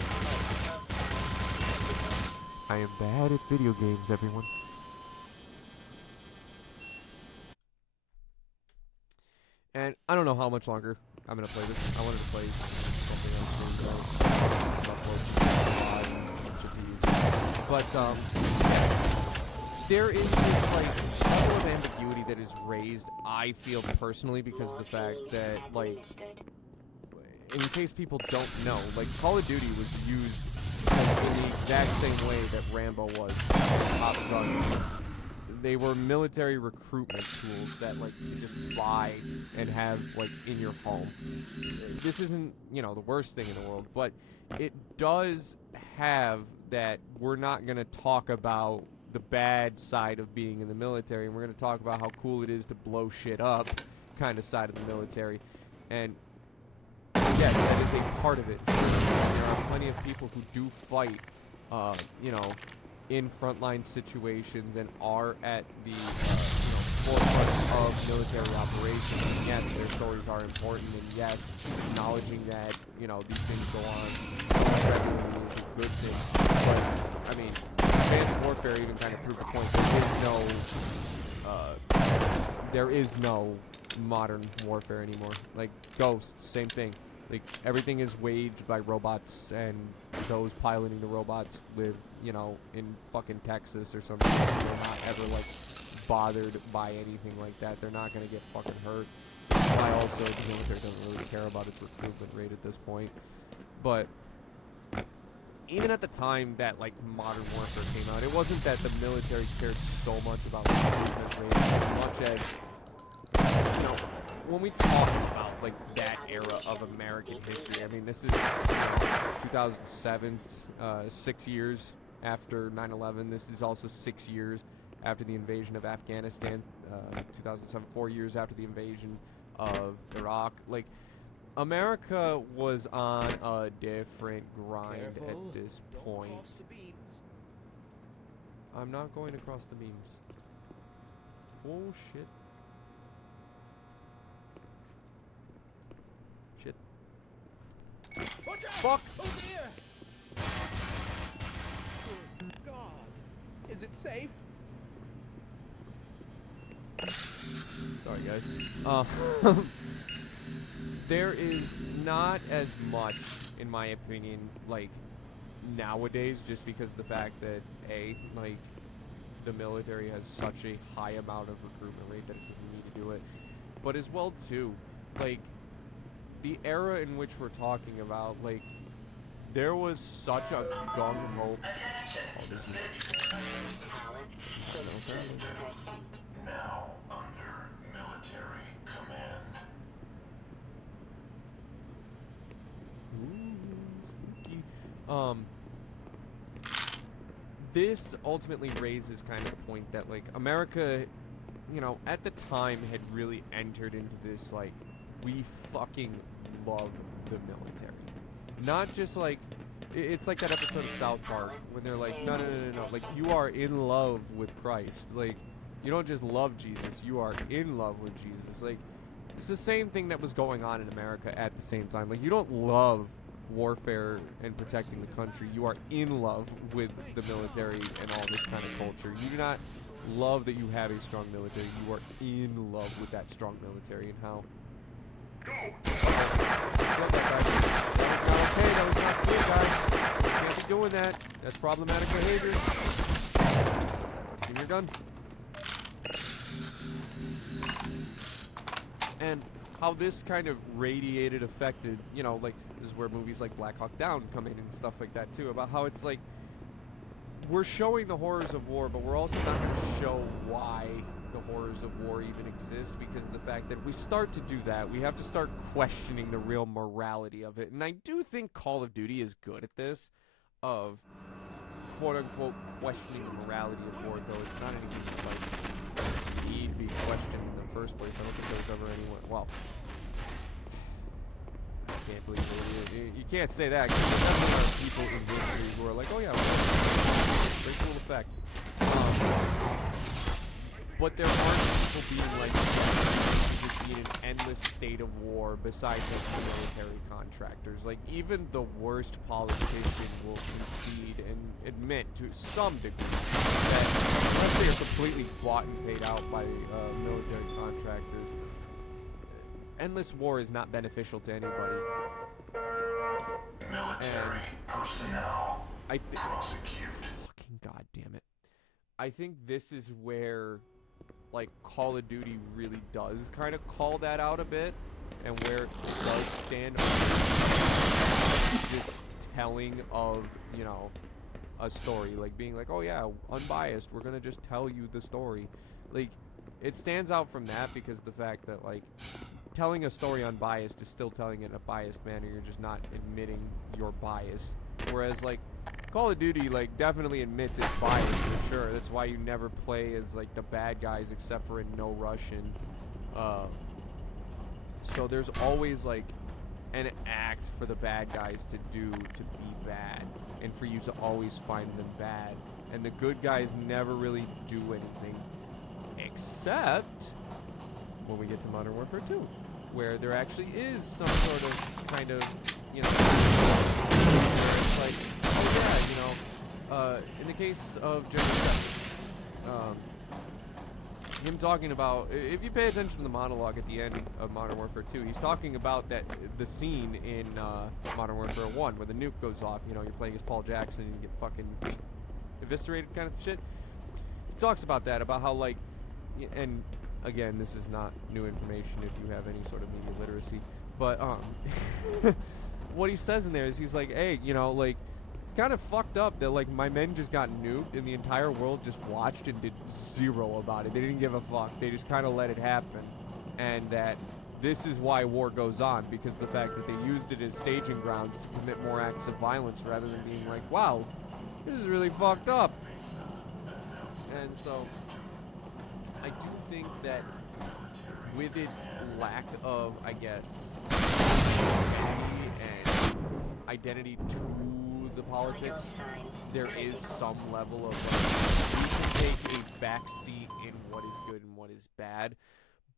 I am bad at video games, everyone. And I don't know how much longer I'm gonna play this. I wanted to play something else. But there is this like level of ambiguity that is raised, I feel personally, because of the fact that, like, in case people don't know, like, Call of Duty was used in the exact same way that Rambo was Top Gun. They were military recruitment tools that, like, you could just buy and have, like, in your home. This isn't, you know, the worst thing in the world, but it does have that we're not going to talk about the bad side of being in the military, and we're going to talk about how cool it is to blow shit up kind of side of the military. And yes, that is a part of it. There are plenty of people who do fight, you know, in frontline situations and are at the, you know, forefront of military operations. And yes, their stories are important, and yes, acknowledging that, you know, these things go on regularly is a good thing. But, I mean, advanced warfare even kind of proved the point. There is no modern warfare anymore. Like, Ghosts, same thing. Like, everything is waged by robots, and those piloting the robots live, you know, in fucking Texas or something. They're not ever, like, bothered by anything like that. They're not going to get fucking hurt. I also, the military doesn't really care about its recruitment rate at this point. But even at the time that, like, modern warfare came out, it wasn't that the military cared so much about recruitment rate as much as, you know, when we talk about, like, that era of American history, I mean, this is, you know, 2007, 6 years after 9/11. This is also 6 years after the invasion of Afghanistan, 2007, 4 years after the invasion of Iraq. Like, America was on a different grind at this point. I'm not going across the beams. Oh, shit. Shit. Watch out! Fuck! Over here! Good God. Is it safe? Sorry, guys. There is not as much, in my opinion, like, nowadays, just because of the fact that, A, like, the military has such a high amount of recruitment rate that it doesn't need to do it. But as well, too, like, the era in which we're talking about, like, there was such a gung-ho... Oh, this is... Now under military command. Ooh, spooky. This ultimately raises kind of the point that, like, America, you know, at the time had really entered into this, like, we fucking love the military. Not just, like, it's like that episode of South Park when they're like, no, like, you are in love with Christ. Like, you don't just love Jesus, you are in love with Jesus. Like, it's the same thing that was going on in America at the same time. Like, you don't love warfare and protecting the country. You are in love with the military and all this kind of culture. You do not love that you have a strong military. You are in love with that strong military and how... That was not good, guys. You can't be doing that. That's problematic behavior. Give me your gun. And how this kind of radiated, affected, you know, like, this is where movies like Black Hawk Down come in and stuff like that, too, about how it's like, we're showing the horrors of war, but we're also not going to show why the horrors of war even exist, because of the fact that if we start to do that, we have to start questioning the real morality of it. And I do think Call of Duty is good at this, of quote-unquote questioning the morality of war, though it's not anything that's, like, need to be questioned in the first place. I don't think there was ever anyone... Well, I can't believe it. You can't say that, because there definitely are people in history who are like, oh yeah, well, pretty cool effect. But there aren't people being like, it's be in an endless state of war besides like the military contractors. Like even the worst politician will concede and admit to some degree that unless they are completely bought and paid out by military contractors, endless war is not beneficial to anybody. Military personnel. Prosecute. Fucking goddamn it! I think this is where, like, Call of Duty really does kind of call that out a bit, and where it does stand on just telling of, you know, a story, like being like, oh yeah, unbiased, we're gonna just tell you the story. Like, it stands out from that because the fact that, like, telling a story unbiased is still telling it in a biased manner. You're just not admitting your bias. Whereas, like, Call of Duty, like, definitely admits its bias for sure. That's why you never play as, like, the bad guys except for in No Russian. So there's always, like, an act for the bad guys to do to be bad, and for you to always find them bad. And the good guys never really do anything, except when we get to Modern Warfare 2, where there actually is some sort of kind of, you know, where it's like, oh yeah, you know, in the case of General him talking about, if you pay attention to the monologue at the end of Modern Warfare 2, he's talking about that the scene in Modern Warfare 1 where the nuke goes off. You know, you're playing as Paul Jackson and you get fucking just eviscerated kind of shit. He talks about that, about how, like, and again, this is not new information if you have any sort of media literacy, but what he says in there is he's like, hey, you know, like, it's kind of fucked up that, like, my men just got nuked and the entire world just watched and did zero about it. They didn't give a fuck. They just kind of let it happen. And that this is why war goes on, because the fact that they used it as staging grounds to commit more acts of violence rather than being like, wow, this is really fucked up. And so I do think that with its lack of, I guess, identity to the politics, there is some level of, like, you can take a back seat in what is good and what is bad.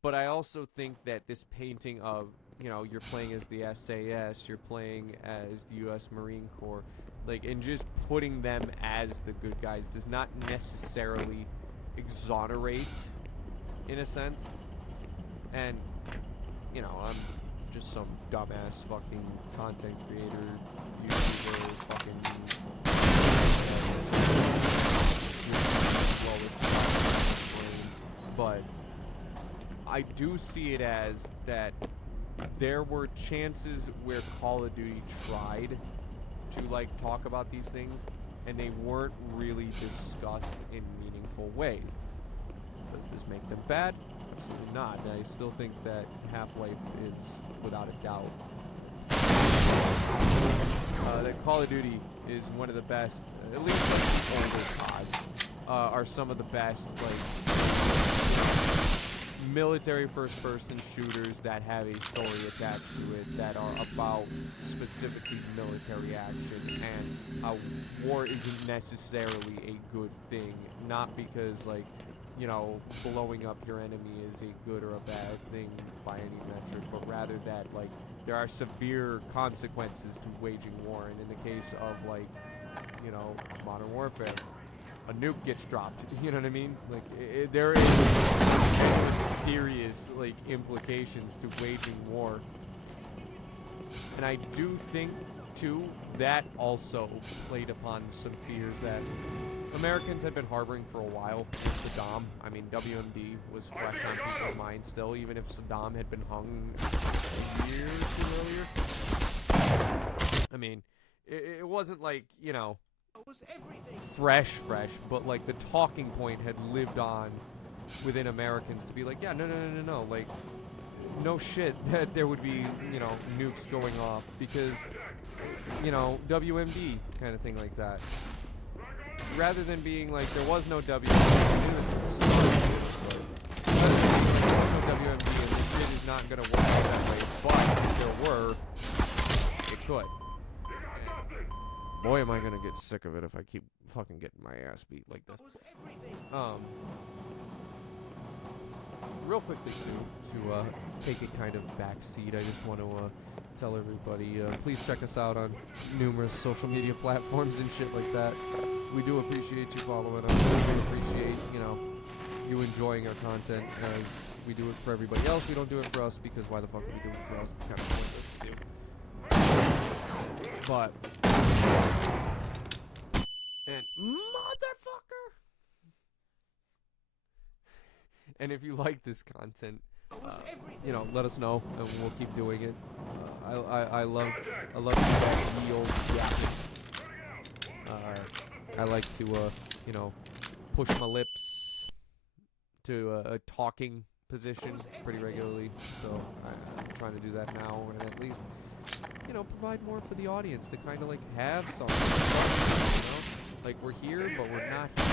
But I also think that this painting of, you know, you're playing as the SAS, you're playing as the U.S. Marine Corps, like, and just putting them as the good guys does not necessarily exonerate, in a sense. And, you know, I'm just some dumbass fucking content creator, YouTuber, fucking but I do see it as that there were chances where Call of Duty tried to, like, talk about these things, and they weren't really discussed in meaningful ways. Does this make them bad? Absolutely not. I still think that Half-Life is, without a doubt, that Call of Duty is one of the best, at least like the older CODs, are some of the best, like, military first-person shooters that have a story attached to it, that are about specifically military action, and how war isn't necessarily a good thing, not because, like, you know, blowing up your enemy is a good or a bad thing by any metric, but rather that, like, there are severe consequences to waging war, and in the case of, like, you know, Modern Warfare, a nuke gets dropped, you know what I mean? Like, there is serious, like, implications to waging war. And I do think, too, that also played upon some fears that Americans had been harboring for a while with Saddam. I mean, WMD was fresh on people's minds still, even if Saddam had been hung a year or two earlier. I mean, it wasn't like, you know, fresh, but, like, the talking point had lived on within Americans to be like, yeah, no, like, no shit that there would be, you know, nukes going off because, you know, WMD kind of thing like that. Rather than being like, there was no WMD, and this shit is not going to work out that way, but if there were, it could. And boy, am I going to get sick of it if I keep fucking getting my ass beat like this. real quickly too, to take a kind of back seat, I just want to tell everybody, please check us out on numerous social media platforms and shit like that. We do appreciate you following us. We do appreciate, you know, you enjoying our content as we do it for everybody else. We don't do it for us because why the fuck would we do it for us? It's kind of pointless to do. But, and motherfucker! And if you like this content, you know, let us know, and we'll keep doing it. I love the old yapping. I like to, you know, push my lips to a talking position pretty regularly, so I'm trying to do that now, and at least, you know, provide more for the audience to kind of like have something, you know? Like, we're here, but we're not here.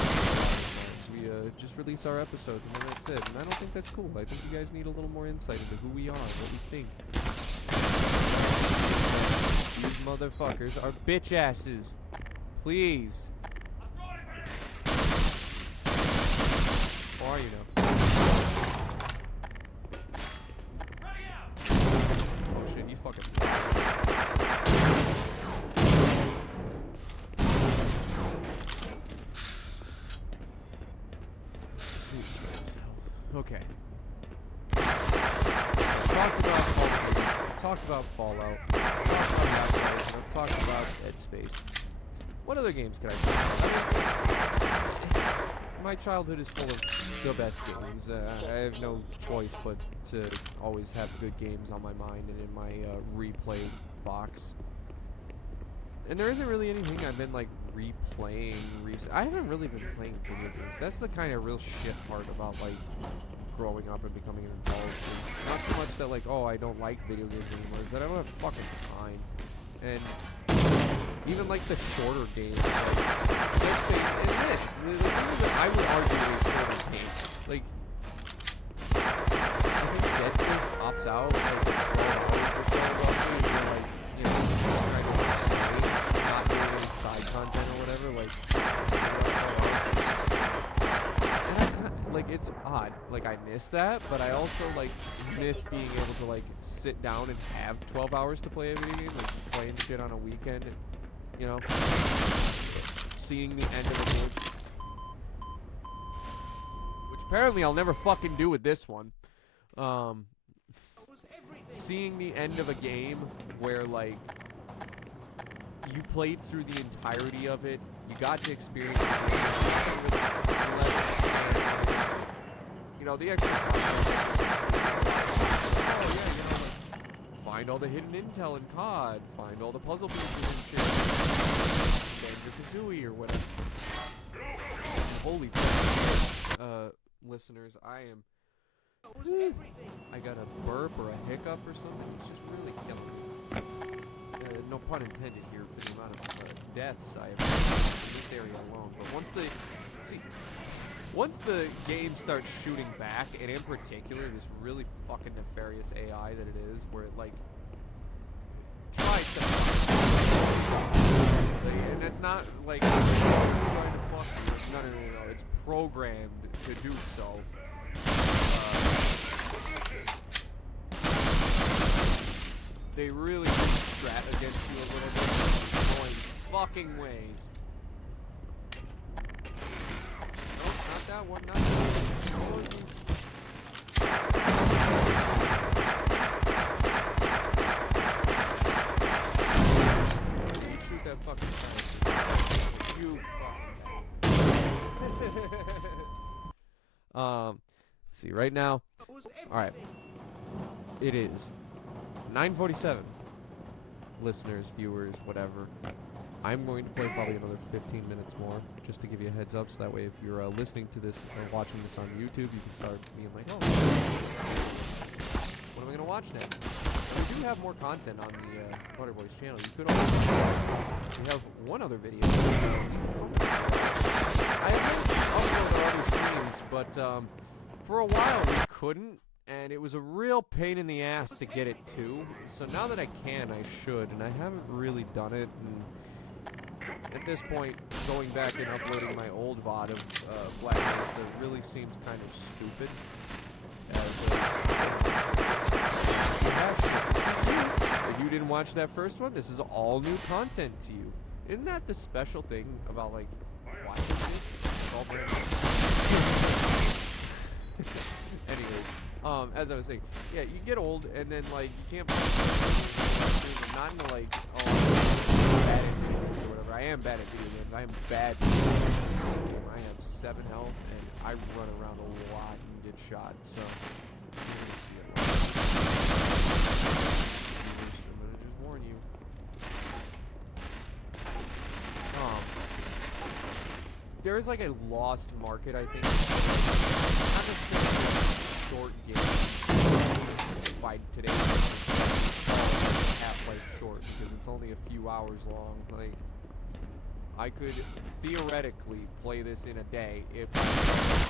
We just release our episodes, and then that's it. And I don't think that's cool. I think you guys need a little more insight into who we are, what we think. These motherfuckers are bitch asses. Please. How are you now? Oh shit, he's fucking. Okay. Talked about Fallout. Talked about Dead Space. What other games could I talk about? My childhood is full of the best games. I have no choice but to always have good games on my mind and in my replay box. And there isn't really anything I've been like replaying recently. I haven't really been playing video games. That's the kind of real shit part about like growing up and becoming an adult. It's not so much that like, oh, I don't like video games anymore. It's that I don't have fucking time. And even like the shorter games, like let's say, and this, the thing that I would argue is shorter games. Like, I think Dead Space tops out like 12 hours or so roughly. And you're like, you know, trying to not doing any side content or whatever. Like, it's odd. Like, I miss that, but I also like miss being able to like sit down and have 12 hours to play a video game, like playing shit on a weekend. You know, seeing the end of a game, which apparently I'll never fucking do with this one. Seeing the end of a game where like you played through the entirety of it, you got to experience the game, you know, the extra find all the hidden intel in COD, find all the puzzle pieces and shit, Banjo-Kazooie or whatever. Holy fuck, listeners, I am. I got a burp or a hiccup or something. It's just really killing me. No pun intended here for the amount of deaths I have in this area alone. But once the game starts shooting back, and in particular this really fucking nefarious AI that it is, where it like tries to and that's not like it's trying to fuck you. No, it's programmed to do so. They really strat against you a little bit in annoying fucking ways. Nope, not that one, not that one. You shoot that fucking guy. You fucking see, right now, alright, it is 9:47. Listeners, viewers, whatever. I'm going to play probably another 15 minutes more, just to give you a heads up, so that way if you're listening to this or watching this on YouTube, you can start being like, oh, what am I going to watch next? We do have more content on the Butter Boys channel. You could also, we have one other video. I haven't uploaded other streams, but for a while we couldn't. And it was a real pain in the ass to get it to. So now that I can, I should. And I haven't really done it. And at this point, going back and uploading my old VOD of Black Mesa really seems kind of stupid. If you didn't watch that first one, this is all new content to you. Isn't that the special thing about like watching it? It's all brand new. Anyways, as I was saying, yeah, you get old and then like you can't play not in the like I'm bad at video games or whatever. I am bad at video games. I am bad at video games. I have 7 health and I run around a lot and get shot. So you're gonna see it. I'm gonna just warn you. There is like a lost market, I think. Not necessarily short games by today's Half-Life short because it's only a few hours long. Like, I could theoretically play this in a day if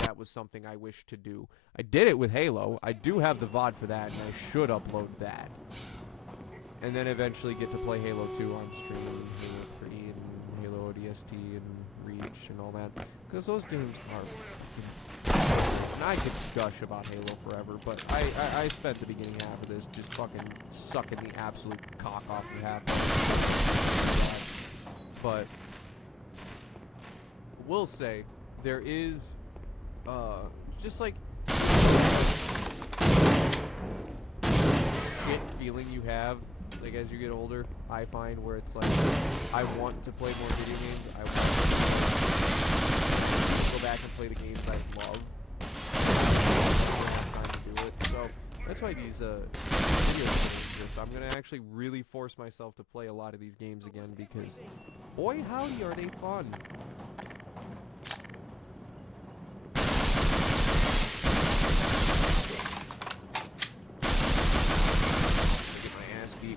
that was something I wished to do. I did it with Halo. I do have the VOD for that, and I should upload that. And then eventually get to play Halo 2 on stream, Halo 3, and Halo ODST, and Reach, and all that. Because those games are... And I could gush about Halo forever, but I spent the beginning half of this just fucking sucking the absolute cock off the half. But... will say, there is... just like... shit feeling you have like as you get older, I find, where it's like I want to play more video games. I want to go back and play the games I love. I don't have time to do it. So that's why these video games exist. I'm gonna actually really force myself to play a lot of these games again because, boy howdy, are they fun.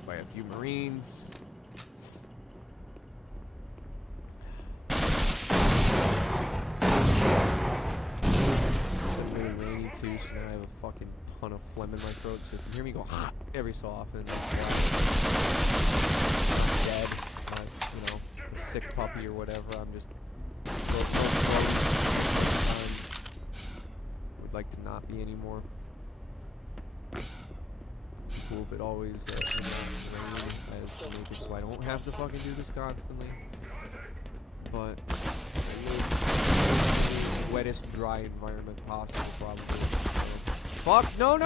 By a few Marines. It's really rainy too, so now I have a fucking ton of phlegm in my throat, so if you hear me go every so often, I'm dead, you know, a sick puppy or whatever. I'm just would like to not be anymore. Cool if it always rain as to make it so I don't have to fucking do this constantly. But the wettest dry environment possible probably. Fuck! No!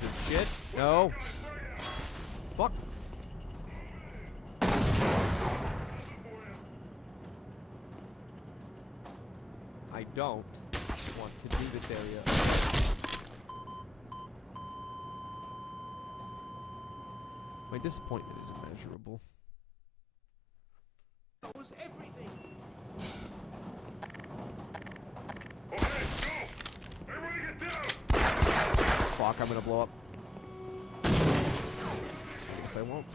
This shit! No! Fuck! I don't want to do this area. My disappointment is immeasurable. That was everything. Okay, go! Everybody get down! Fuck, I'm gonna blow up. Guess I won't.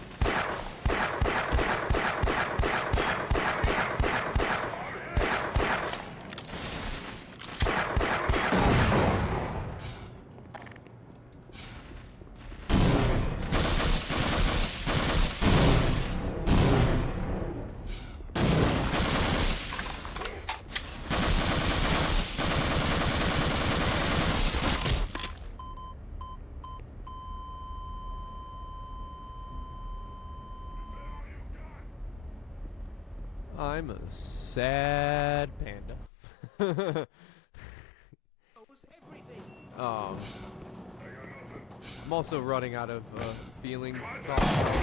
I'm a sad panda. I'm also running out of feelings to talk about.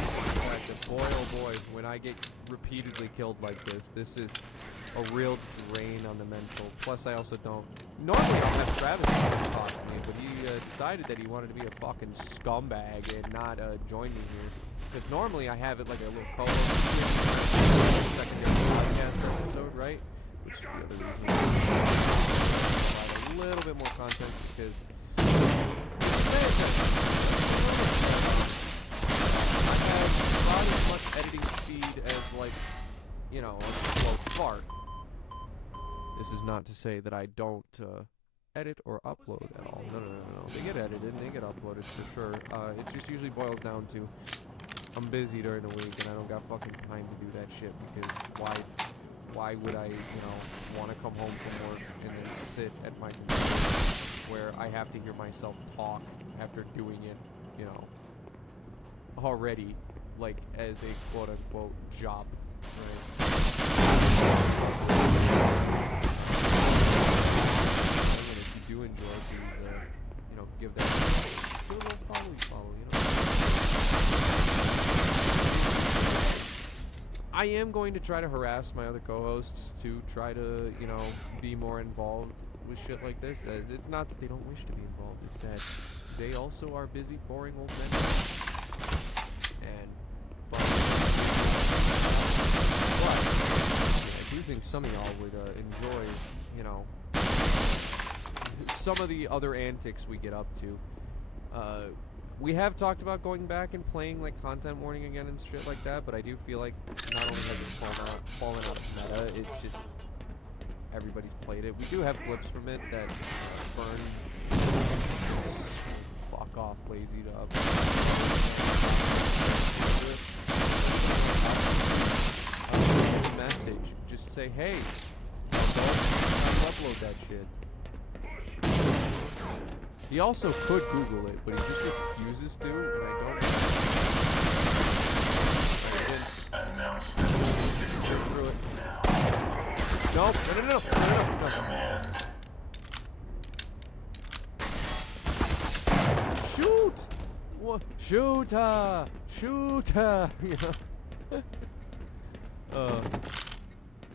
Boy, oh boy, when I get repeatedly killed like this is a real drain on the mental. Plus, I also don't... Normally, I'll have Travis talk to me, but he decided that he wanted to be a fucking scumbag and not join me here. Because normally I have it like a little co-host secondary podcast episode, right? Which is the other reason why I provide a little bit more content, because I have about as much editing speed as, like, you know, a slow fart. This is not to say that I don't edit or upload at all. No. They get edited and they get uploaded for sure. It just usually boils down to I'm busy during the week and I don't got fucking time to do that shit because why why would I, want to come home from work and then sit at my computer where I have to hear myself talk after doing it, already, like, as a quote-unquote job, right? And if you do enjoy, please, give that a little follow, I am going to try to harass my other co-hosts to try to, be more involved with shit like this, as it's not that they don't wish to be involved, it's that they also are busy, boring old men. And but I do think some of y'all would enjoy, some of the other antics we get up to. We have talked about going back and playing like content warning again and shit like that, but I do feel like not only has it fallen out of meta, it's just everybody's played it. We do have clips from it that burn. Fuck off, lazy dub. Message. Just say, hey, don't upload that shit. He also could Google it, but he just refuses to, and I don't through it. No. Shoot! What? Shoot her!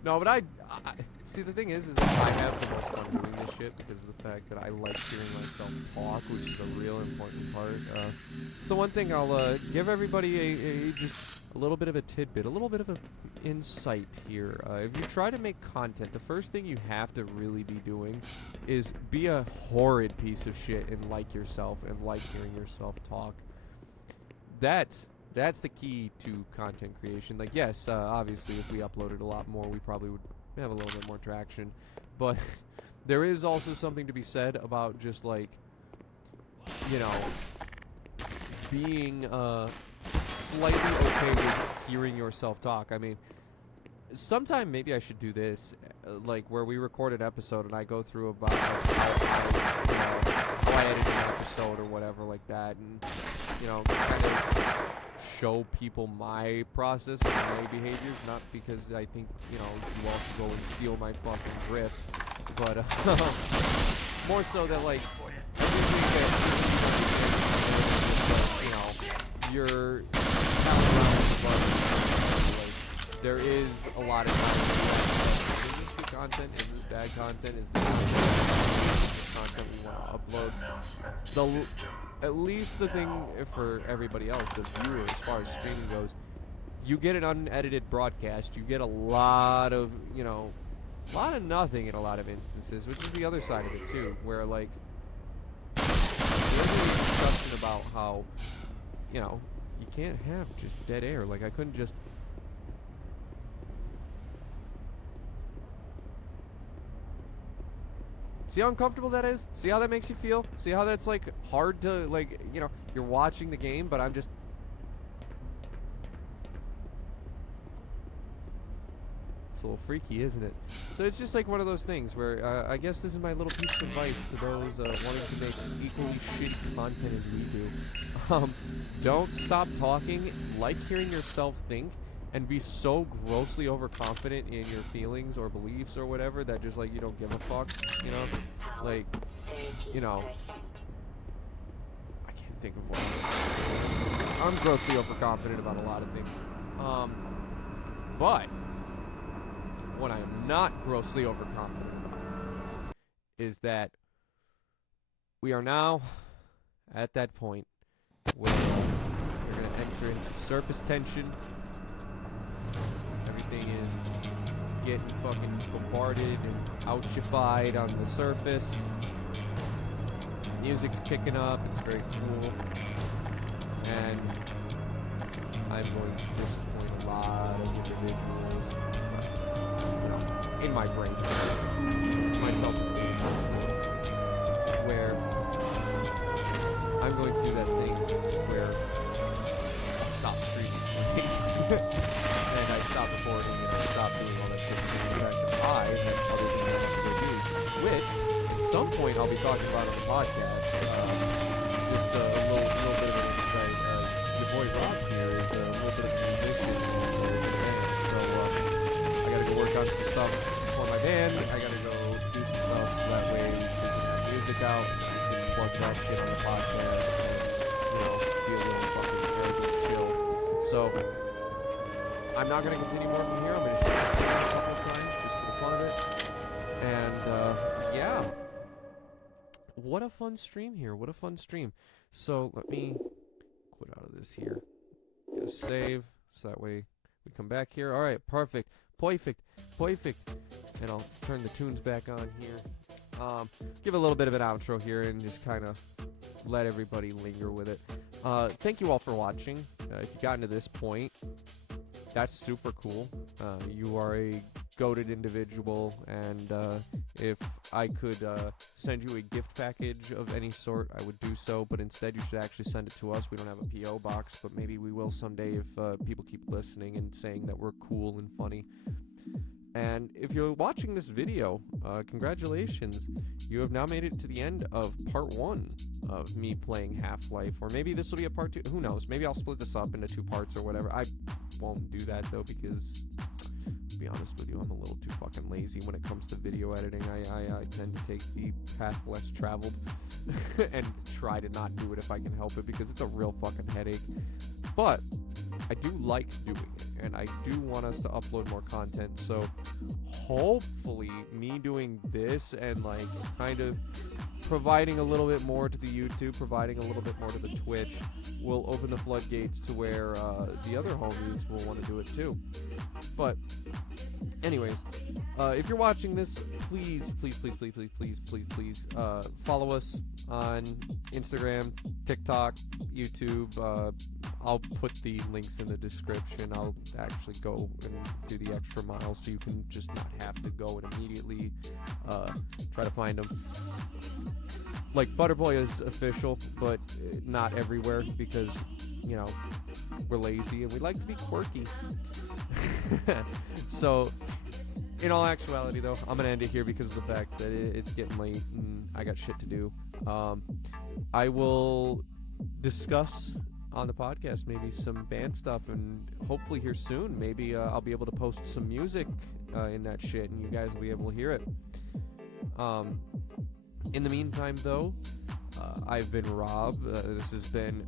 No, but I see, the thing is that I have the most fun doing this shit because of the fact that I like hearing myself talk, which is a real important part. So one thing I'll give everybody just a little bit of a tidbit, a little bit of an insight here. If you try to make content, the first thing you have to really be doing is be a horrid piece of shit and like yourself and like hearing yourself talk. That's the key to content creation. Like, yes, obviously, if we uploaded a lot more, we probably would have a little bit more traction. But there is also something to be said about just, like, being slightly okay with hearing yourself talk. I mean, sometime maybe I should do this, like, where we record an episode and I go through about how I edit an episode or whatever like that, and, kind of show people my process and my behaviors, not because I think, you all should go and steal my fucking riff, but, more so that, like, I do think that, you're there is a lot of times is this good content, is this bad content, is this content we want to upload. At least the thing for everybody else, the viewer, as far as streaming goes, you get an unedited broadcast, you get a lot of, a lot of nothing in a lot of instances, which is the other side of it too, where, like, there's a discussion about how, you can't have just dead air. Like, I couldn't just... See how uncomfortable that is? See how that makes you feel? See how that's, like, hard to, like, you're watching the game, but I'm just... It's a little freaky, isn't it? So it's just like one of those things where, I guess this is my little piece of advice to those wanting to make equally shitty content as we do. Don't stop talking, like hearing yourself think, and be so grossly overconfident in your feelings or beliefs or whatever that just, like, you don't give a fuck, Like, I can't think of what I'm grossly overconfident about a lot of things. But what I am not grossly overconfident about is that we are now at that point where we're going to enter into surface tension. Everything is getting fucking bombarded and ouchified on the surface. Music's kicking up, it's very cool. And I'm going to disappoint a lot of individuals, in my brain, myself, where I'm going to do that thing where I stop streaming and I stop recording and I stop doing all that shit. some point I'll be talking about on the podcast. Just a little bit of an insight. Your boy Rob here is a little bit of a musician, so I gotta go work on some stuff for my band. I gotta go do some stuff so that way we can have music out, we can plug that shit on the podcast, and, be a little fucking arrogant chill. So I'm not gonna continue more from here. I'm gonna share it a couple of times just for the fun of it. And yeah, what a fun stream here. What a fun stream. So let me quit out of this here. Get a save so that way we come back here. All right, perfect. And I'll turn the tunes back on here. Give a little bit of an outro here and just kind of let everybody linger with it. Thank you all for watching. If you got to this point, that's super cool. You are a goated individual, and if I could send you a gift package of any sort, I would do so, but instead you should actually send it to us. We don't have a P.O. box, but maybe we will someday if people keep listening and saying that we're cool and funny. And if you're watching this video, congratulations. You have now made it to the end of part 1 of me playing Half-Life, or maybe this will be a part 2. Who knows? Maybe I'll split this up into 2 parts or whatever. I won't do that, though, because, to be honest with you, I'm a little too fucking lazy when it comes to video editing. I tend to take the path less traveled and try to not do it if I can help it, because it's a real fucking headache. But I do like doing it, and I do want us to upload more content, so hopefully me doing this and like kind of providing a little bit more to the YouTube, providing a little bit more to the Twitch, will open the floodgates to where the other homies will want to do it too. But anyways, if you're watching this, please follow us on Instagram, TikTok, YouTube. I'll put the links in the description. I'll actually go and do the extra mile so you can just not have to go and immediately try to find them. Like, Butterboy is official, but not everywhere, because, we're lazy and we like to be quirky. So, in all actuality, though, I'm going to end it here because of the fact that it's getting late and I got shit to do. I will discuss on the podcast maybe some band stuff, and hopefully here soon maybe I'll be able to post some music in that shit, and you guys will be able to hear it. In the meantime, though, I've been Rob. This has been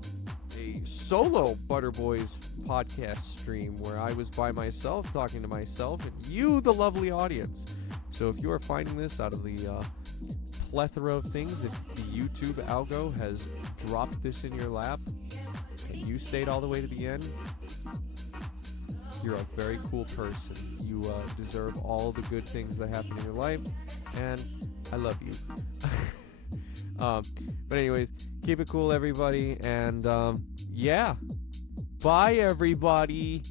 a solo Butter Boys podcast stream where I was by myself talking to myself and you, the lovely audience. So if you are finding this out of the plethora of things, if the YouTube algo has dropped this in your lap and you stayed all the way to the end, you're a very cool person. You deserve all the good things that happen in your life, and I love you. But anyways, keep it cool, everybody, and yeah, bye, everybody.